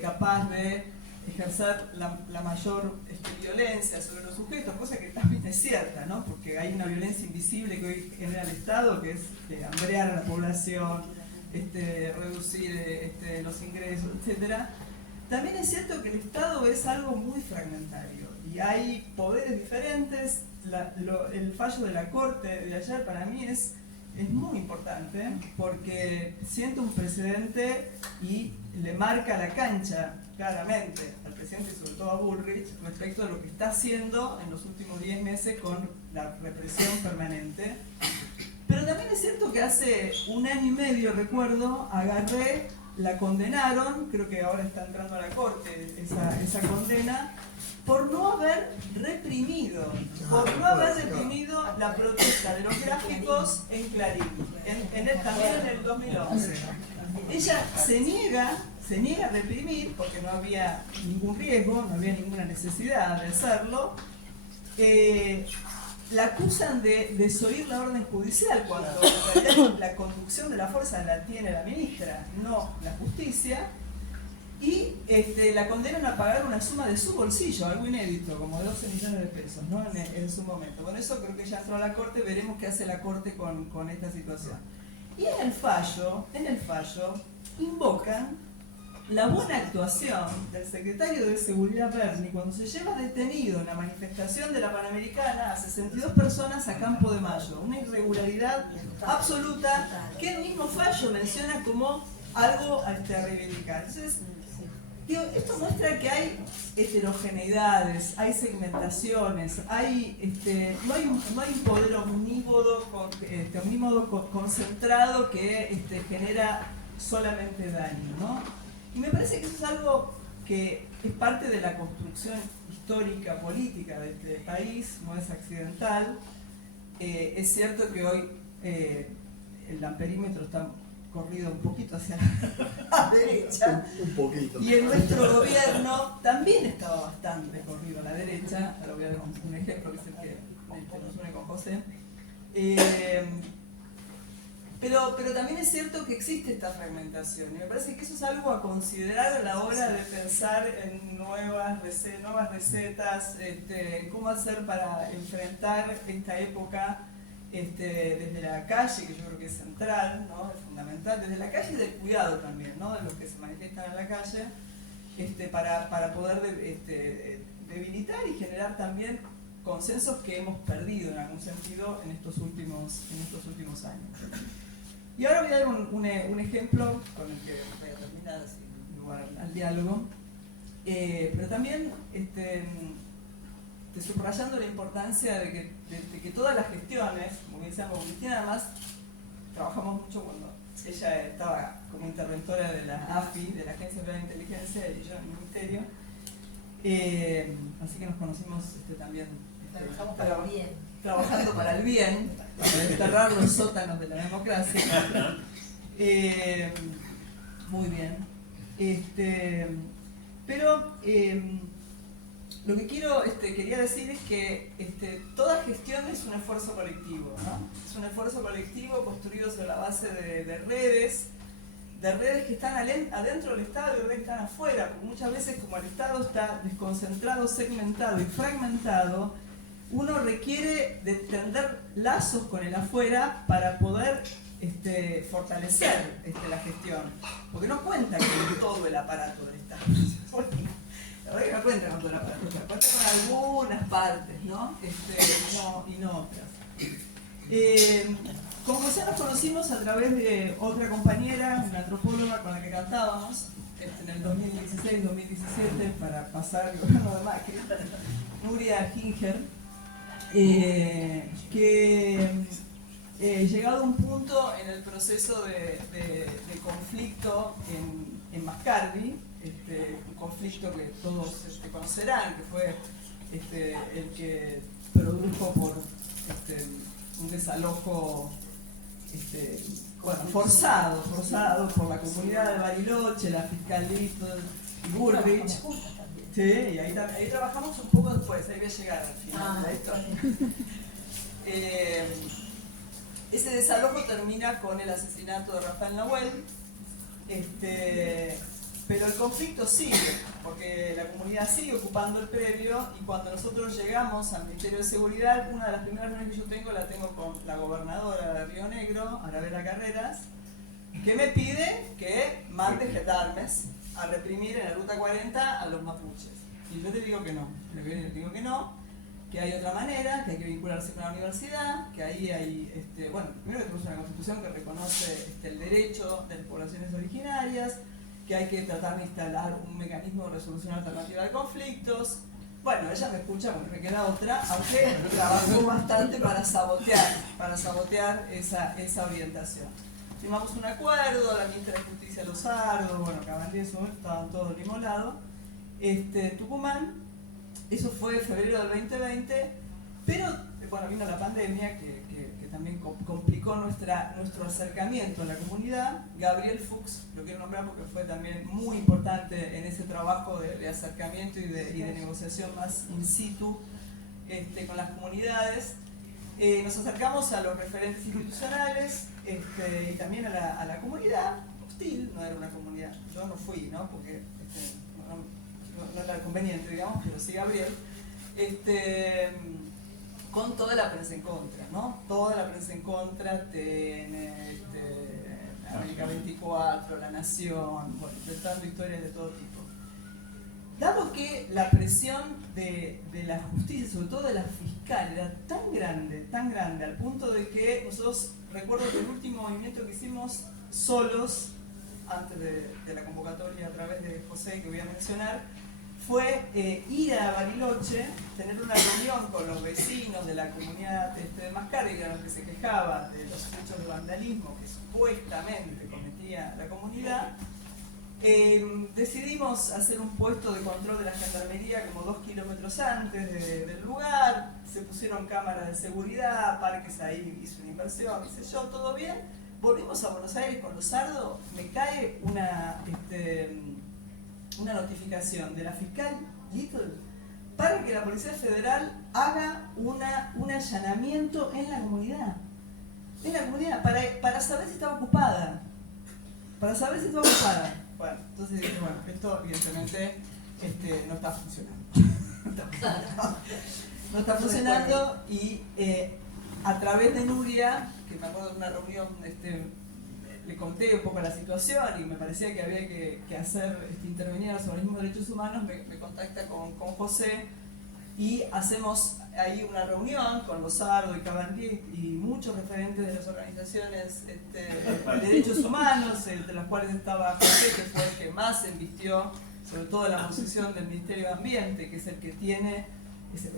capaz de ejercer la mayor violencia sobre los sujetos, cosa que también es cierta, ¿no?, porque hay una violencia invisible que hoy genera el Estado, que es hambrear a la población, reducir los ingresos, etc. También es cierto que el Estado es algo muy fragmentario y hay poderes diferentes. El fallo de la Corte de ayer para mí es muy importante porque siente un precedente y le marca la cancha claramente al presidente y sobre todo a Bullrich respecto de lo que está haciendo en los últimos 10 meses con la represión permanente. Pero también es cierto que hace 1 año y medio, recuerdo, la condenaron, creo que ahora está entrando a la Corte esa condena, por no haber reprimido la protesta de los gráficos en Clarín, también en el 2011. Ella se niega a reprimir porque no había ningún riesgo, no había ninguna necesidad de hacerlo. La acusan de desoír la orden judicial cuando en realidad la conducción de la fuerza la tiene la ministra, no la justicia. Y la condenan a pagar una suma de su bolsillo, algo inédito, como de 12 millones de pesos, ¿no?, en su momento. Con eso creo que ya entró a la Corte, veremos qué hace la Corte con esta situación. Y en el fallo invocan la buena actuación del secretario de Seguridad Berni cuando se lleva detenido en la manifestación de la Panamericana a 62 personas a Campo de Mayo. Una irregularidad absoluta que el mismo fallo menciona como algo a reivindicar. Entonces, esto muestra que hay heterogeneidades, hay segmentaciones, no hay un poder omnímodo concentrado que genera solamente daño, ¿no? Y me parece que eso es algo que es parte de la construcción histórica, política de este país, no es accidental. Es cierto que hoy el amperímetro está corrido un poquito hacia la derecha. Un poquito. Y en nuestro gobierno también estaba bastante corrido a la derecha. Ahora voy a dar un ejemplo que es el que nos une con José. Pero también es cierto que existe esta fragmentación y me parece que eso es algo a considerar a la hora de pensar en nuevas recetas, en cómo hacer para enfrentar esta época desde la calle, que yo creo que es central, ¿no?, es fundamental, desde la calle y del cuidado también, ¿no?, de los que se manifiestan en la calle, para poder debilitar y generar también consensos que hemos perdido en algún sentido en estos últimos años. Y ahora voy a dar un ejemplo con el que voy a terminar, así, en lugar al diálogo, pero también subrayando la importancia de que todas las gestiones, como bien decíamos, Cristina, además trabajamos mucho cuando ella estaba como interventora de la AFI, de la Agencia Federal de Inteligencia, y yo en el Ministerio, así que nos conocimos también. Trabajamos para el bien. Trabajando para el bien, para desterrar los sótanos de la democracia. Muy bien. Pero lo que quería decir es que toda gestión es un esfuerzo colectivo, ¿no? Es un esfuerzo colectivo construido sobre la base de redes que están adentro del Estado y redes que están afuera, porque muchas veces como el Estado está desconcentrado, segmentado y fragmentado, uno requiere de tender lazos con el afuera para poder fortalecer la gestión, porque no cuenta con todo el aparato del Estado. La verdad que no cuenta con todo el aparato, cuenta con algunas partes, ¿no? Y no otras. Con José nos conocimos a través de otra compañera, una antropóloga con la que cantábamos en el 2016-2017 para pasar el gobierno de Macri, Nuria Ginger, que llegado a un punto en el proceso de conflicto en Mascardi, un conflicto que todos conocerán, que fue el que produjo por un desalojo forzado por la comunidad de Bariloche, la fiscal Little y Bullrich. Sí, y ahí trabajamos un poco después, ahí voy a llegar al final de la historia. Ese desalojo termina con el asesinato de Rafael Nahuel, pero el conflicto sigue, porque la comunidad sigue ocupando el predio, y cuando nosotros llegamos al Ministerio de Seguridad, una de las primeras reuniones que yo tengo la tengo con la gobernadora de Río Negro, Arabela Carreras, que me pide que mande gendarmes a reprimir en la Ruta 40 a los mapuches. Y yo le digo que no, que hay otra manera, que hay que vincularse con la universidad, que ahí hay, primero que tenemos una constitución que reconoce el derecho de las poblaciones originarias, que hay que tratar de instalar un mecanismo de resolución alternativa de conflictos. Bueno, ella me escucha, bueno, me queda otra, aunque trabajó bastante para sabotear esa orientación. Firmamos un acuerdo, la ministra de Justicia Lozardo, bueno, Cabandí, estaban todos limolados. Tucumán, eso fue en febrero del 2020, pero bueno, vino la pandemia que también complicó nuestro acercamiento a la comunidad. Gabriel Fuchs, lo quiero nombrar porque fue también muy importante en ese trabajo de acercamiento y de negociación más in situ con las comunidades. Nos acercamos a los referentes institucionales y también a la comunidad hostil. No era una comunidad, yo no fui, ¿no? Porque no era conveniente, digamos, pero sí Gabriel, con toda la prensa en contra, ¿no? Toda la prensa en contra, TN, América 24, La Nación, bueno, inventando historias de todo tipo. Dado que la presión de la justicia, sobre todo de la fiscal, era tan grande, al punto de que nosotros, recuerdo que el último movimiento que hicimos solos, antes de la convocatoria a través de José, que voy a mencionar, fue ir a Bariloche, tener una reunión con los vecinos de la comunidad de Mascardi, que se quejaba de los hechos de vandalismo que supuestamente cometía la comunidad. Decidimos hacer un puesto de control de la gendarmería como 2 kilómetros antes del lugar, se pusieron cámaras de seguridad, Parques ahí hizo una inversión, qué sé yo, todo bien. Volvimos a Buenos Aires con Lozardo, me cae una notificación de la fiscal Little para que la Policía Federal haga un allanamiento en la comunidad. Para saber si estaba ocupada. Bueno, entonces dije, bueno, esto evidentemente no está funcionando. No está funcionando y a través de Nuria, que me acuerdo de una reunión, le conté un poco la situación y me parecía que había que hacer intervenir a los organismos de derechos humanos, me contacta con José y hacemos ahí una reunión con Lozardo y Cabandí y muchos referentes de las organizaciones de derechos humanos, entre las cuales estaba José, que fue el que más embistió sobre todo la posición del Ministerio de Ambiente, que es el que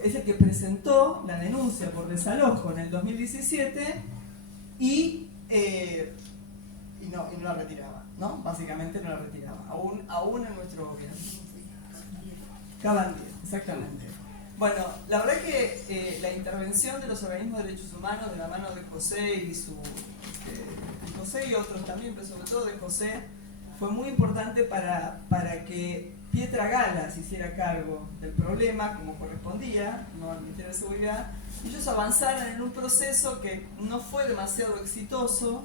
es el que presentó la denuncia por desalojo en el 2017 y no la retiraba, ¿no? Básicamente no la retiraba, aún en nuestro gobierno. Cabandí, exactamente. Bueno, la verdad es que la intervención de los organismos de derechos humanos de la mano de José y José y otros también, pero sobre todo de José, fue muy importante para que Pietra Gala se hiciera cargo del problema como correspondía, no al Ministerio de Seguridad, y ellos avanzaron en un proceso que no fue demasiado exitoso,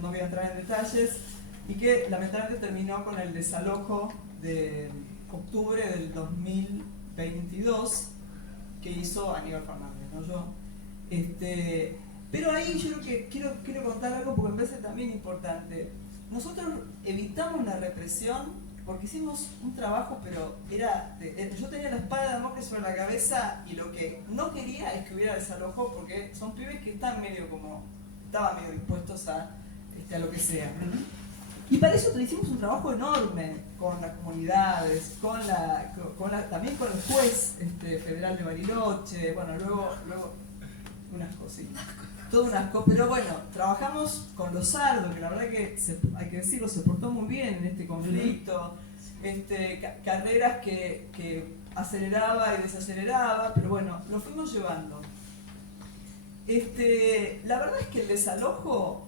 no voy a entrar en detalles, y que lamentablemente terminó con el desalojo de octubre del 2022, que hizo Aníbal Fernández, no yo. Pero ahí yo creo que quiero contar algo porque me parece también importante. Nosotros evitamos la represión porque hicimos un trabajo, pero yo tenía la espada de Damocles sobre la cabeza y lo que no quería es que hubiera desalojo porque son pibes que estaban medio dispuestos a lo que sea. Y para eso hicimos un trabajo enorme con las comunidades, también con el juez federal de Bariloche, bueno, luego un asco, sí, todo un asco, pero bueno, trabajamos con los sardos, que la verdad que hay que decirlo, se portó muy bien en este conflicto, carreras que aceleraba y desaceleraba, pero bueno, lo fuimos llevando. La verdad es que el desalojo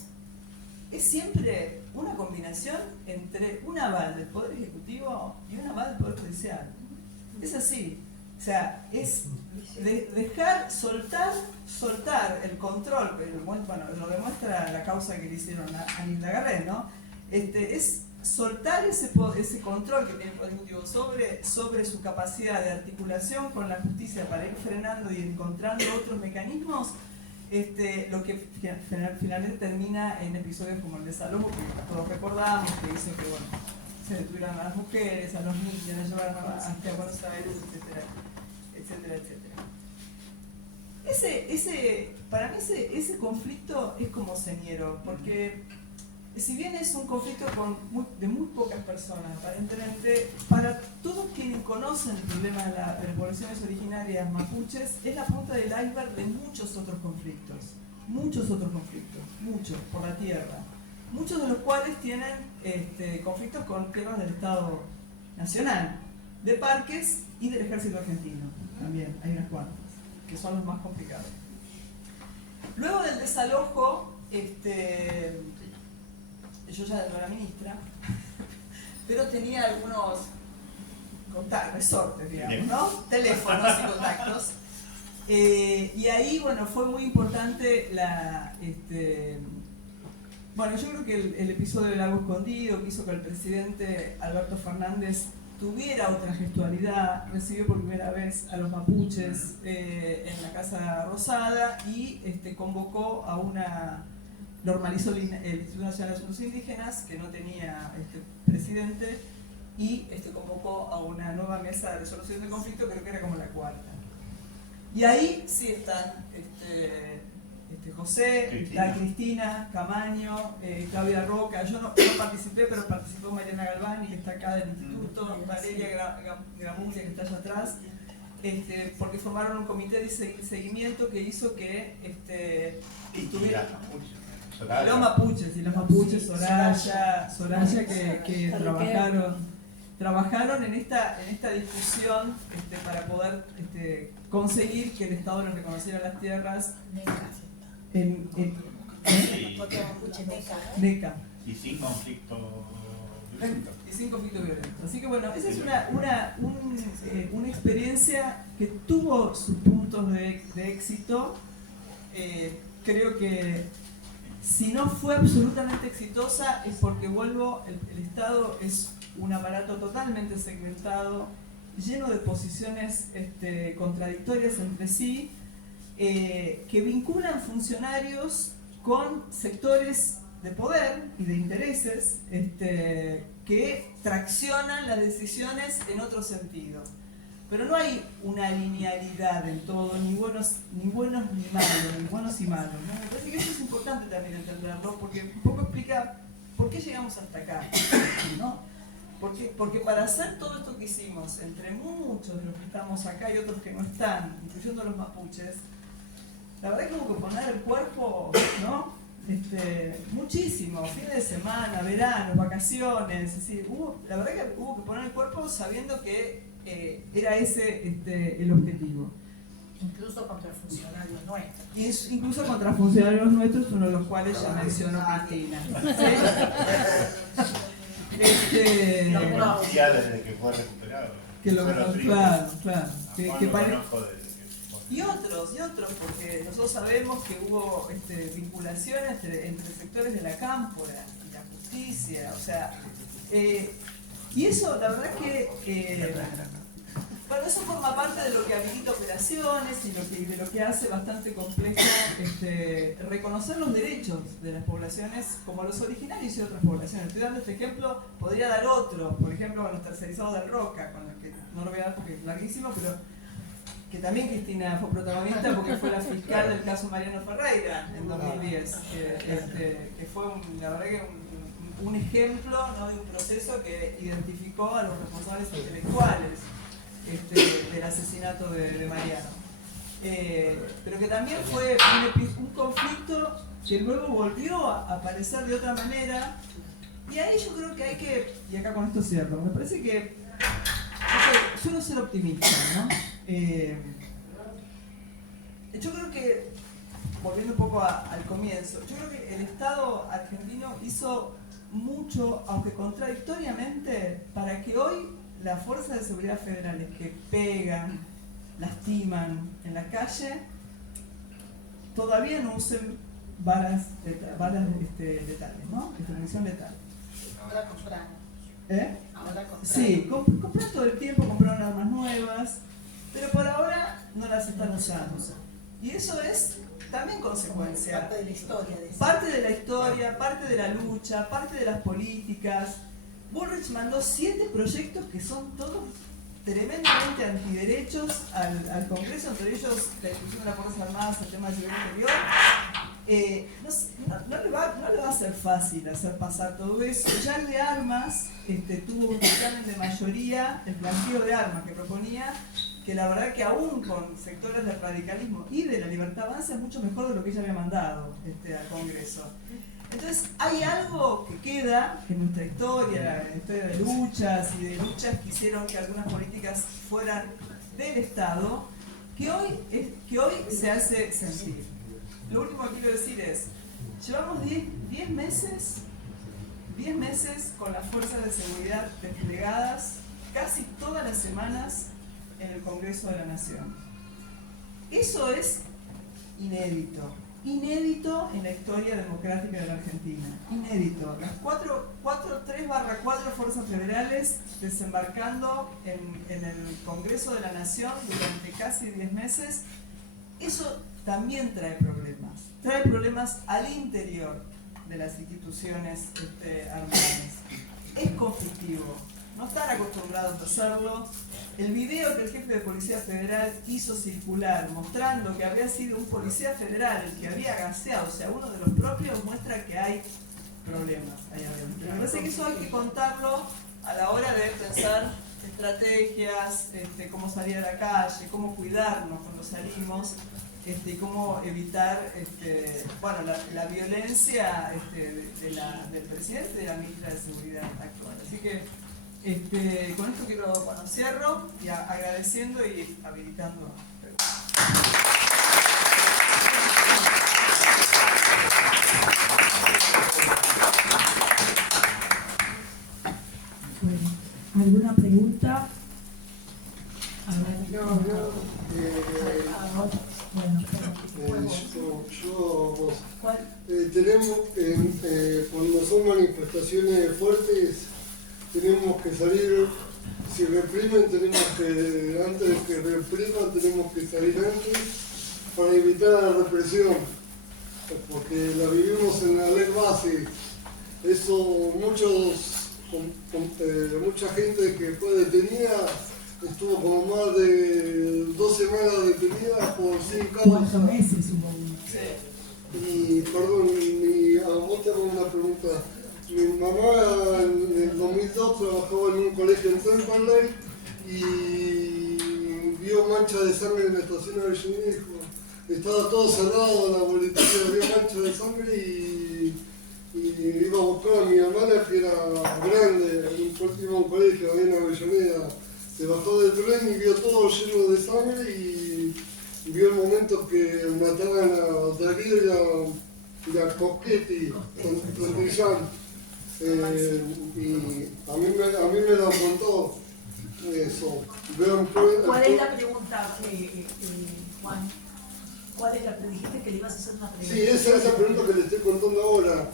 es siempre una combinación entre un aval del Poder Ejecutivo y un aval del Poder Judicial. Es así. O sea, es dejar, soltar el control, pero bueno, lo demuestra la causa que le hicieron a Nilda Garré, ¿no? Es soltar ese control que tiene el Poder Ejecutivo sobre su capacidad de articulación con la justicia para ir frenando y encontrando otros mecanismos. Lo que finalmente termina en episodios como el desalojo, que todos recordamos, que hizo que bueno, se detuvieran a las mujeres, a los niños, las llevaran hasta Buenos Aires, etcétera, etcétera. Para mí ese conflicto es como señero, porque si bien es un conflicto de muy pocas personas, aparentemente, para todos quienes conocen el problema de las poblaciones originarias mapuches, es la punta del iceberg de muchos otros conflictos, muchos por la tierra, muchos de los cuales tienen conflictos con tierras del Estado Nacional, de parques y del Ejército Argentino, también hay unas cuantas, que son los más complicados. Luego del desalojo, yo ya no era ministra, pero tenía algunos contactos, resortes, digamos, ¿no? Teléfonos y contactos. Y ahí, bueno, fue muy importante bueno, yo creo que el episodio del Lago Escondido, que hizo que el presidente Alberto Fernández tuviera otra gestualidad, recibió por primera vez a los mapuches en la Casa Rosada y convocó a normalizó el Instituto Nacional de Asuntos Indígenas, que no tenía presidente, y convocó a una nueva mesa de resolución del conflicto, creo que era como la cuarta. Y ahí sí están José, está Cristina, Camaño, Claudia Roca, yo no participé, pero participó Mariana Galvani, que está acá del instituto, Valeria Gramuglia, que está allá atrás, porque formaron un comité de seguimiento que hizo que estuviera... Los mapuches, Soraya que trabajaron en esta discusión para poder conseguir que el Estado les reconociera las tierras NECA. Y sin conflicto violento. Así que bueno, esa es una experiencia que tuvo sus puntos de éxito. Creo que si no fue absolutamente exitosa es porque, el Estado es un aparato totalmente segmentado, lleno de posiciones contradictorias entre sí, que vinculan funcionarios con sectores de poder y de intereses que traccionan las decisiones en otro sentido. Pero no hay una linealidad en todo, ni buenos ni malos, ni buenos y malos, ¿no? Me parece que eso es importante también entenderlo, porque un poco explica por qué llegamos hasta acá, ¿no? Porque para hacer todo esto que hicimos, entre muchos de los que estamos acá y otros que no están, incluyendo los mapuches, la verdad es que hubo que poner el cuerpo, ¿no? Muchísimo, fines de semana, verano, vacaciones, es decir, la verdad que hubo que poner el cuerpo sabiendo que era ese el objetivo. Incluso contra funcionarios nuestros. Incluso contra funcionarios nuestros, uno de los cuales ya mencionó Cristina. Ya desde que fue recuperado. Y otros, porque nosotros sabemos que hubo vinculaciones entre sectores de la cámpora y la justicia, o sea, y eso la verdad que Bueno, eso forma parte de lo que habilita operaciones y de lo que hace bastante complejo reconocer los derechos de las poblaciones como los originarios y otras poblaciones. Estoy dando este ejemplo, podría dar otro, por ejemplo, con los tercerizados del Roca, con los que no lo voy a dar porque es larguísimo, pero que también Cristina fue protagonista porque fue la fiscal del caso Mariano Ferreira en 2010, que fue la verdad que un ejemplo, ¿no?, de un proceso que identificó a los responsables intelectuales del asesinato de Mariano. Pero que también fue un conflicto que luego volvió a aparecer de otra manera, y ahí yo creo que hay que, y acá con esto cierro, me parece que suelo ser optimista, ¿no? Yo creo que, volviendo un poco al comienzo, yo creo que el Estado argentino hizo mucho, aunque contradictoriamente, para que hoy las fuerzas de seguridad federales que pegan, lastiman en la calle, todavía no usen balas letales, ¿no? Munición letal. Ahora compraron. Ahora compraron. Sí, compran todo el tiempo, compraron armas nuevas, pero por ahora no las están usando. Y eso es también consecuencia. Parte de la historia. Parte de la historia, parte de la lucha, parte de las políticas. Bullrich mandó 7 proyectos que son todos tremendamente antiderechos al Congreso, entre ellos la discusión de las Fuerzas Armadas, el tema de seguridad interior. No le va a ser fácil hacer pasar todo eso. Ya el de armas tuvo un dictamen de mayoría, el planteo de armas que proponía, que la verdad que aún con sectores del radicalismo y de la libertad avanza es mucho mejor de lo que ella había mandado al Congreso. Entonces hay algo que queda en nuestra historia, la historia de luchas y de luchas que hicieron que algunas políticas fueran del Estado, que hoy se hace sentir. Lo último que quiero decir es, llevamos 10 meses con las fuerzas de seguridad desplegadas casi todas las semanas en el Congreso de la Nación. Eso es inédito en la historia democrática de la Argentina. Inédito. Las 3/4 fuerzas federales desembarcando en el Congreso de la Nación durante casi 10 meses. Eso también trae problemas. Trae problemas al interior de las instituciones armadas. Es conflictivo. No están acostumbrados a hacerlo. El video que el jefe de Policía Federal hizo circular, mostrando que había sido un policía federal el que había gaseado, o sea, uno de los propios, muestra que hay problemas ahí adentro. Me parece que eso hay que contarlo a la hora de pensar estrategias, cómo salir a la calle, cómo cuidarnos cuando salimos, y cómo evitar la violencia del presidente y de la ministra de Seguridad actual. Así que con esto quiero, cierro y agradeciendo y habilitando. Bueno, ¿alguna pregunta? Tenemos, cuando son manifestaciones fuertes, tenemos que salir, si reprimen, antes de que repriman, tenemos que salir antes para evitar la represión, porque la vivimos en la ley base. Eso, mucha gente que fue detenida, estuvo como más de 2 semanas detenida por 5 causas. 4 meses hubo. Y perdón, a vos te hago una pregunta. Mi mamá en el 2002 trabajaba en un colegio en Temperley y vio mancha de sangre en la estación de Avellaneda. Estaba todo cerrado, la boletería, vio mancha de sangre y iba a buscar a mi hermana, que era grande, iba a un colegio ahí en Avellaneda. Se bajó del tren y vio todo lleno de sangre y vio el momento que mataban a Darío y a Coquetti con Trillán. Y a mí me lo contó eso. ¿Cuál es la pregunta, Juan? ¿Cuál es la pregunta? Dijiste que le ibas a hacer una pregunta. Sí, esa es la pregunta que le estoy contando ahora.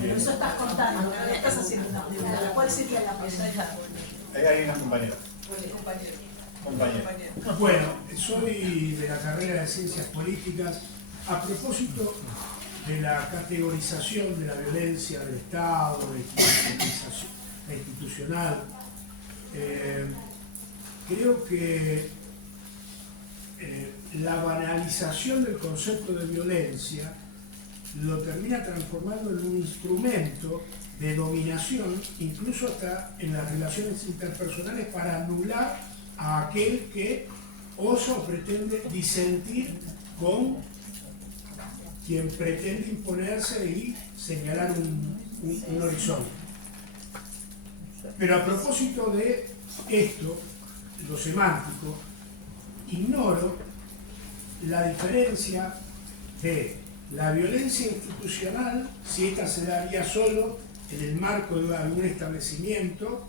Pero eso estás contando, no le estás haciendo una pregunta. ¿Cuál sería la pregunta? Ahí hay una compañera. Compañero. Compañero. Bueno, soy de la carrera de Ciencias Políticas. A propósito de la categorización de la violencia del Estado, la institucional, creo que la banalización del concepto de violencia lo termina transformando en un instrumento de dominación, incluso hasta en las relaciones interpersonales, para anular a aquel que osa o pretende disentir con quien pretende imponerse y señalar un horizonte. Pero a propósito de esto, lo semántico, ignoro la diferencia de la violencia institucional, si esta se daría solo en el marco de algún establecimiento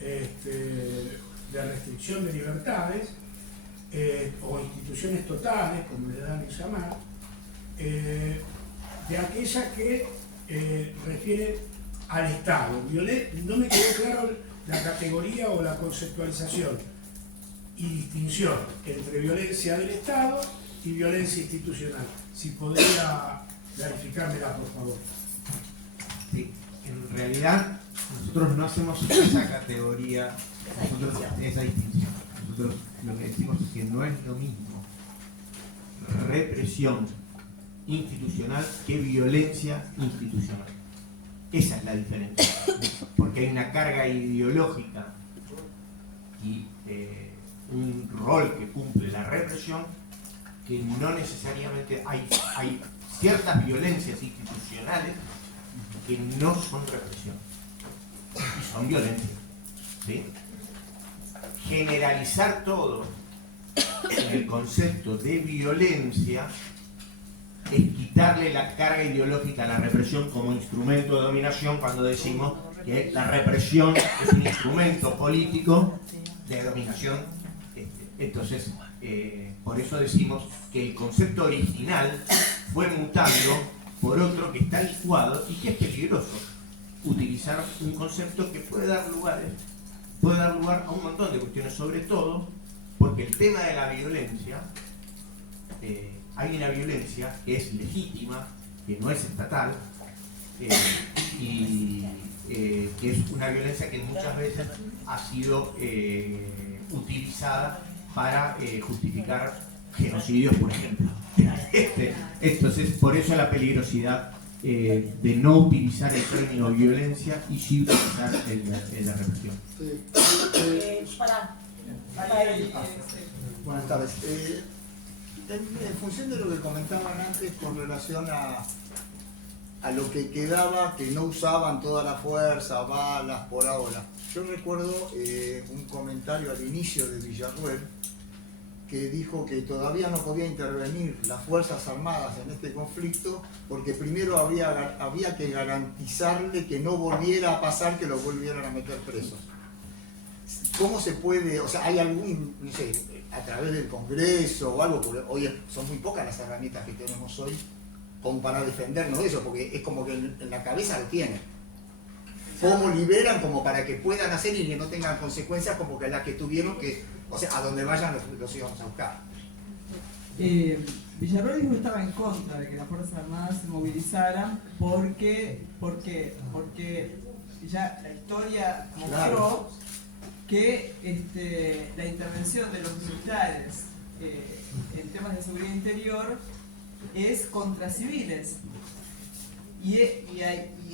de restricción de libertades, o instituciones totales, como le dan a llamar, de aquella que refiere al Estado. No me quedó claro la categoría o la conceptualización y distinción entre violencia del Estado y violencia institucional. Si podría clarificármela, por favor. Sí, en realidad nosotros no hacemos esa categoría, esa distinción. Nosotros lo que decimos es que no es lo mismo represión institucional que violencia institucional. Esa es la diferencia, porque hay una carga ideológica y un rol que cumple la represión, que no necesariamente hay ciertas violencias institucionales que no son represión y son violencia, ¿sí? Generalizar todo en el concepto de violencia es quitarle la carga ideológica a la represión como instrumento de dominación, cuando decimos que la represión es un instrumento político de dominación. Entonces, por eso decimos que el concepto original fue mutando por otro que está licuado y que es peligroso utilizar un concepto que puede dar lugar a un montón de cuestiones, sobre todo porque el tema de la violencia, hay una violencia que es legítima, que no es estatal, y que es una violencia que muchas veces ha sido utilizada para justificar genocidios, por ejemplo. Entonces, por eso la peligrosidad de no utilizar el término violencia y sí utilizar la represión. Buenas tardes. En función de lo que comentaban antes con relación a lo que quedaba, que no usaban toda la fuerza, balas por ahora. Yo recuerdo un comentario al inicio de Villarruel que dijo que todavía no podía intervenir las Fuerzas Armadas en este conflicto porque primero había que garantizarle que no volviera a pasar que lo volvieran a meter presos. ¿Cómo se puede, o sea, hay algún, no sé, a través del Congreso o algo, porque hoy son muy pocas las herramientas que tenemos hoy como para defendernos de eso, porque es como que en la cabeza lo tienen. ¿Cómo liberan como para que puedan hacer y que no tengan consecuencias como que las que tuvieron que, o sea, a donde vayan los íbamos a buscar? Villarruel dijo que estaba en contra de que las Fuerzas Armadas se movilizaran porque ya la historia mostró que la intervención de los militares en temas de seguridad interior es contra civiles y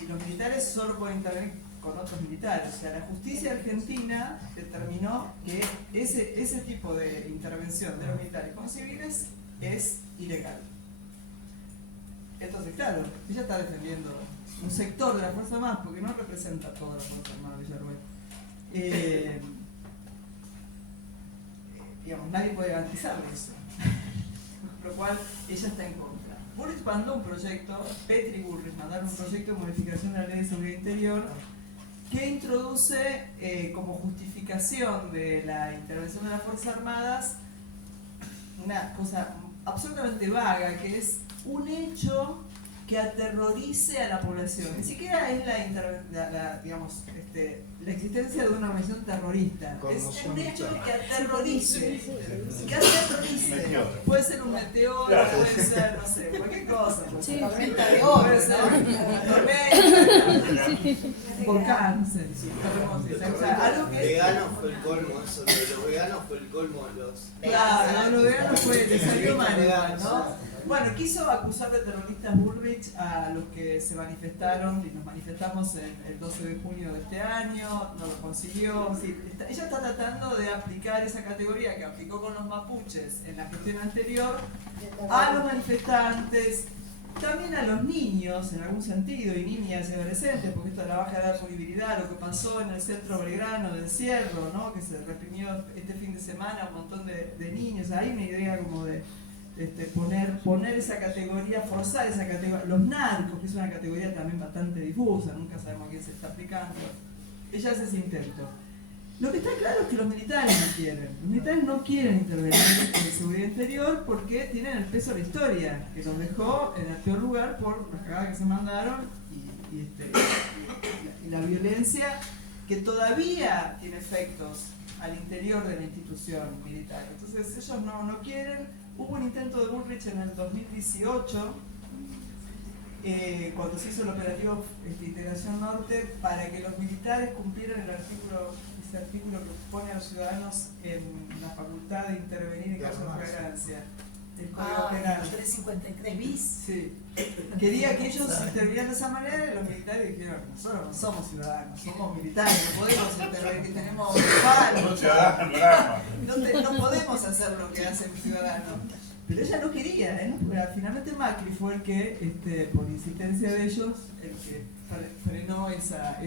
los militares solo pueden intervenir con otros militares. O sea, la justicia argentina determinó que ese tipo de intervención de los militares con civiles es ilegal. Entonces, claro, ella está defendiendo un sector de la Fuerza Armada porque no representa a toda la Fuerza Armada de Villarruel. Digamos, nadie puede garantizarle eso, por lo cual ella está en contra. Bullrich mandó un proyecto, Petri y Bullrich mandaron un proyecto de modificación de la Ley de Seguridad Interior que introduce como justificación de la intervención de las Fuerzas Armadas una cosa absolutamente vaga, que es un hecho que aterrorice a la población. Ni siquiera es digamos, la existencia de una organización terrorista. Es un hecho que aterrorice. Que aterrorice. Puede ser un meteoro, puede ser, no sé, cualquier cosa. Tormenta de oro, puede ser un volcán, no sé, terremoto. O sea, algo que... Veganos fue el colmo, eso de los veganos fue el colmo de los... Claro, los veganos le salió mal, ¿no? Bueno, quiso acusar de terroristas Bullrich a los que se manifestaron y nos manifestamos el 12 de junio de este año, no lo consiguió. Sí, ella está tratando de aplicar esa categoría que aplicó con los mapuches en la gestión anterior a los manifestantes, también a los niños en algún sentido, y niñas y adolescentes, porque esto de la baja edad de punibilidad, lo que pasó en el centro Belgrano del Cierro, ¿no? Que se reprimió este fin de semana un montón de niños. Hay una idea como de poner esa categoría, forzar esa categoría, los narcos, que es una categoría también bastante difusa, nunca sabemos a quién se está aplicando. Ella hace ese intento. Lo que está claro es que los militares no quieren. Los militares no quieren intervenir en seguridad interior porque tienen el peso de la historia, que los dejó en el peor lugar por las cagadas que se mandaron y la violencia que todavía tiene efectos al interior de la institución militar. Entonces ellos no quieren. Hubo un intento de Bullrich en el 2018, cuando se hizo el operativo Integración Norte, para que los militares cumplieran ese artículo que pone a los ciudadanos en la facultad de intervenir en caso de flagrancia. El Código Penal. 353 bis. Sí. Quería que ellos intervinieran de esa manera y los militares dijeron: nosotros no somos ciudadanos, somos militares, no podemos intervenir, tenemos no podemos hacer lo que hace un ciudadano. Pero ella no quería, finalmente Macri fue el que, por insistencia de ellos, el que frenó esa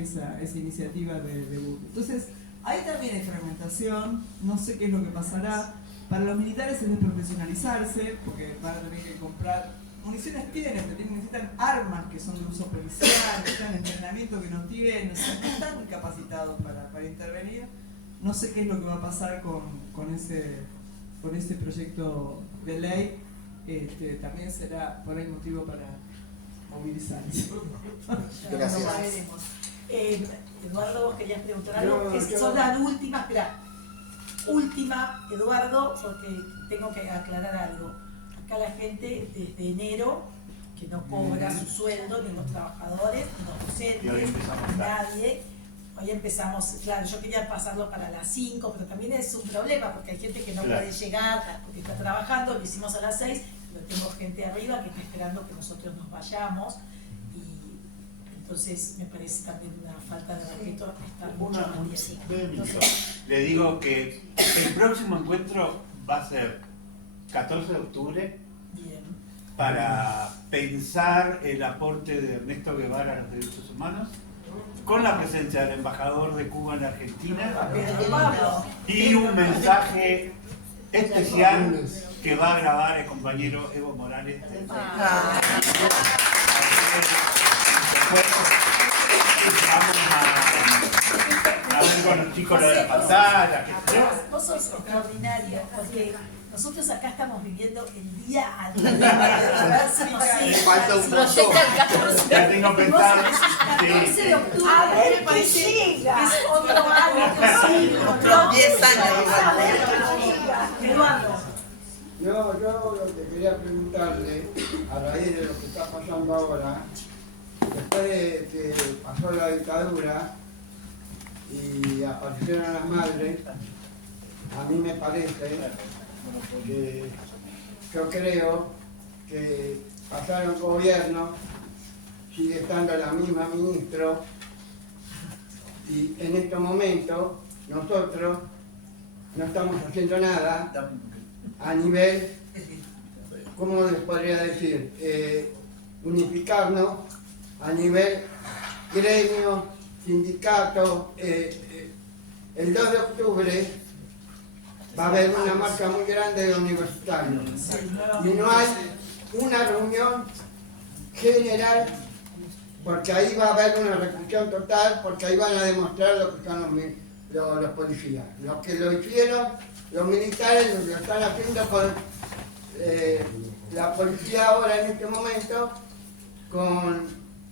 iniciativa de Bullrich. Entonces, ahí también hay fragmentación, no sé qué es lo que pasará. Para los militares es desprofesionalizarse, porque van a tener que comprar municiones, pero necesitan armas que son de uso policial, necesitan entrenamiento que no tienen, no están capacitados para intervenir. No sé qué es lo que va a pasar con ese proyecto de ley. También será por ahí motivo para movilizarse. Gracias. Eduardo, vos querías preguntar algo, que son las últimas, última, Eduardo, porque tengo que aclarar algo. Acá la gente desde enero que no cobra su sueldo, ni los trabajadores, ni los docentes, ni nadie. Hoy empezamos, claro, yo quería pasarlo para las 5, pero también es un problema porque hay gente que no puede llegar porque está trabajando, lo hicimos a las 6, pero tengo gente arriba que está esperando que nosotros nos vayamos. Entonces me parece también una falta de respeto estar mucho más tiempo. Le digo que el próximo encuentro va a ser 14 de octubre. Bien. Para pensar el aporte de Ernesto Guevara a los derechos humanos, con la presencia del embajador de Cuba en Argentina y un mensaje especial que va a grabar el compañero Evo Morales. Vamos a ver con los chicos lo de la pantalla. Vos sos extraordinario, porque nosotros acá estamos viviendo el día a día. Me falta un proyecto. Ya tengo pensado. 14 de octubre. A ver qué llega. Es otro año. Otros 10 años. Eduardo. Yo lo que quería preguntarle, a raíz de lo que está pasando ahora, después de que pasó la dictadura y aparecieron las madres, a mí me parece, porque yo creo que pasaron el gobierno, sigue estando la misma ministro, y en estos momentos nosotros no estamos haciendo nada a nivel, ¿cómo les podría decir? Unificarnos a nivel gremio, sindicato. El 2 de octubre va a haber una marcha muy grande de universitarios y no hay una reunión general porque ahí va a haber una represión total, porque ahí van a demostrar lo que son los policías. Los que lo hicieron, los militares lo están haciendo con la policía ahora en este momento, con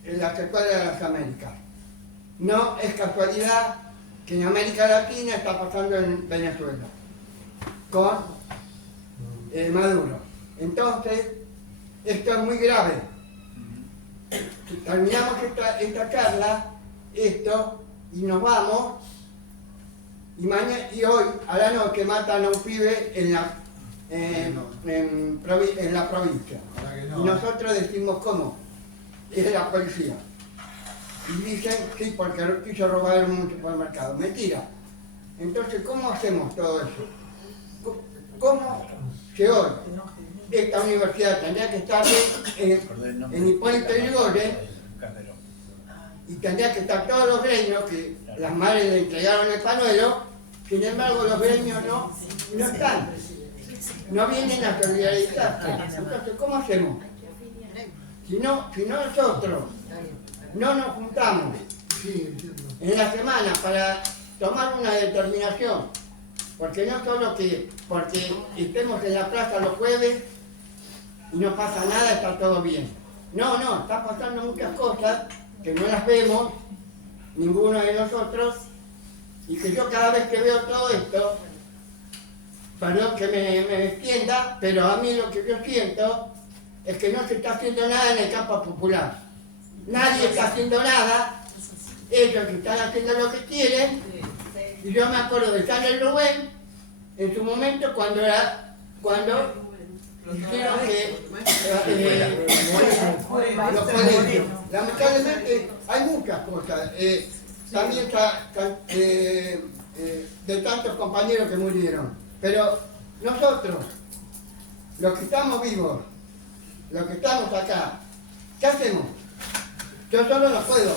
la Escuela de las Américas. No es casualidad que en América Latina está pasando en Venezuela, con Maduro. Entonces, esto es muy grave. Terminamos esta charla, y nos vamos, y hoy a la noche matan a un pibe en la provincia. Y nosotros decimos, ¿cómo? Es la policía. Y dicen, sí, porque quiso robar en un supermercado. Mentira. Entonces, ¿cómo hacemos todo eso? ¿Cómo que hoy esta universidad tendría que estar en Hipólito Yrigoyen y tendría que estar todos los gremios que las madres le entregaron el pañuelo? Sin embargo, los gremios no están, no vienen a solidarizarse. Entonces, ¿cómo hacemos? Si no nosotros no nos juntamos en la semana para tomar una determinación, porque no solo porque estemos en la plaza los jueves y no pasa nada, está todo bien. No, está pasando muchas cosas que no las vemos, ninguno de nosotros, y que yo cada vez que veo todo esto, perdón que me extienda, pero a mí lo que yo siento es que no se está haciendo nada en el campo popular. Nadie está haciendo nada, ellos que están haciendo lo que quieren, y yo me acuerdo de San Rubén, en su momento, cuando dijeron que los colegios. Lamentablemente hay muchas cosas, también de tantos compañeros que murieron, pero nosotros, los que estamos vivos, los que estamos acá, ¿qué hacemos? Yo solo no puedo,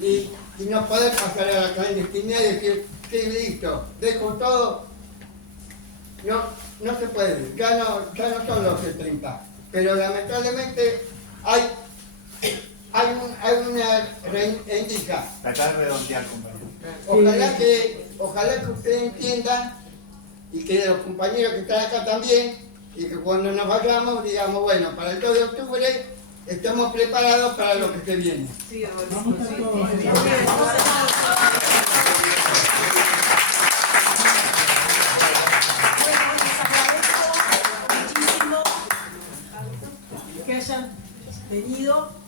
y no poder pasar a la clandestinidad y decir, sí, listo, dejo todo. No se puede, ya no son los 70, pero lamentablemente hay una rendija. Tratar de redondear, compañero. Ojalá que ustedes entiendan, y que los compañeros que están acá también, y que cuando nos vayamos digamos, bueno, para el 2 de octubre estemos preparados para lo que se viene. Sí, que hayan venido.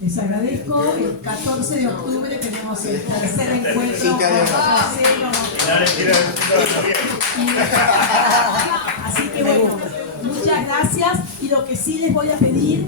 Les agradezco. El 14 de octubre tenemos el tercer encuentro. Así que bueno, muchas gracias. Y lo que sí les voy a pedir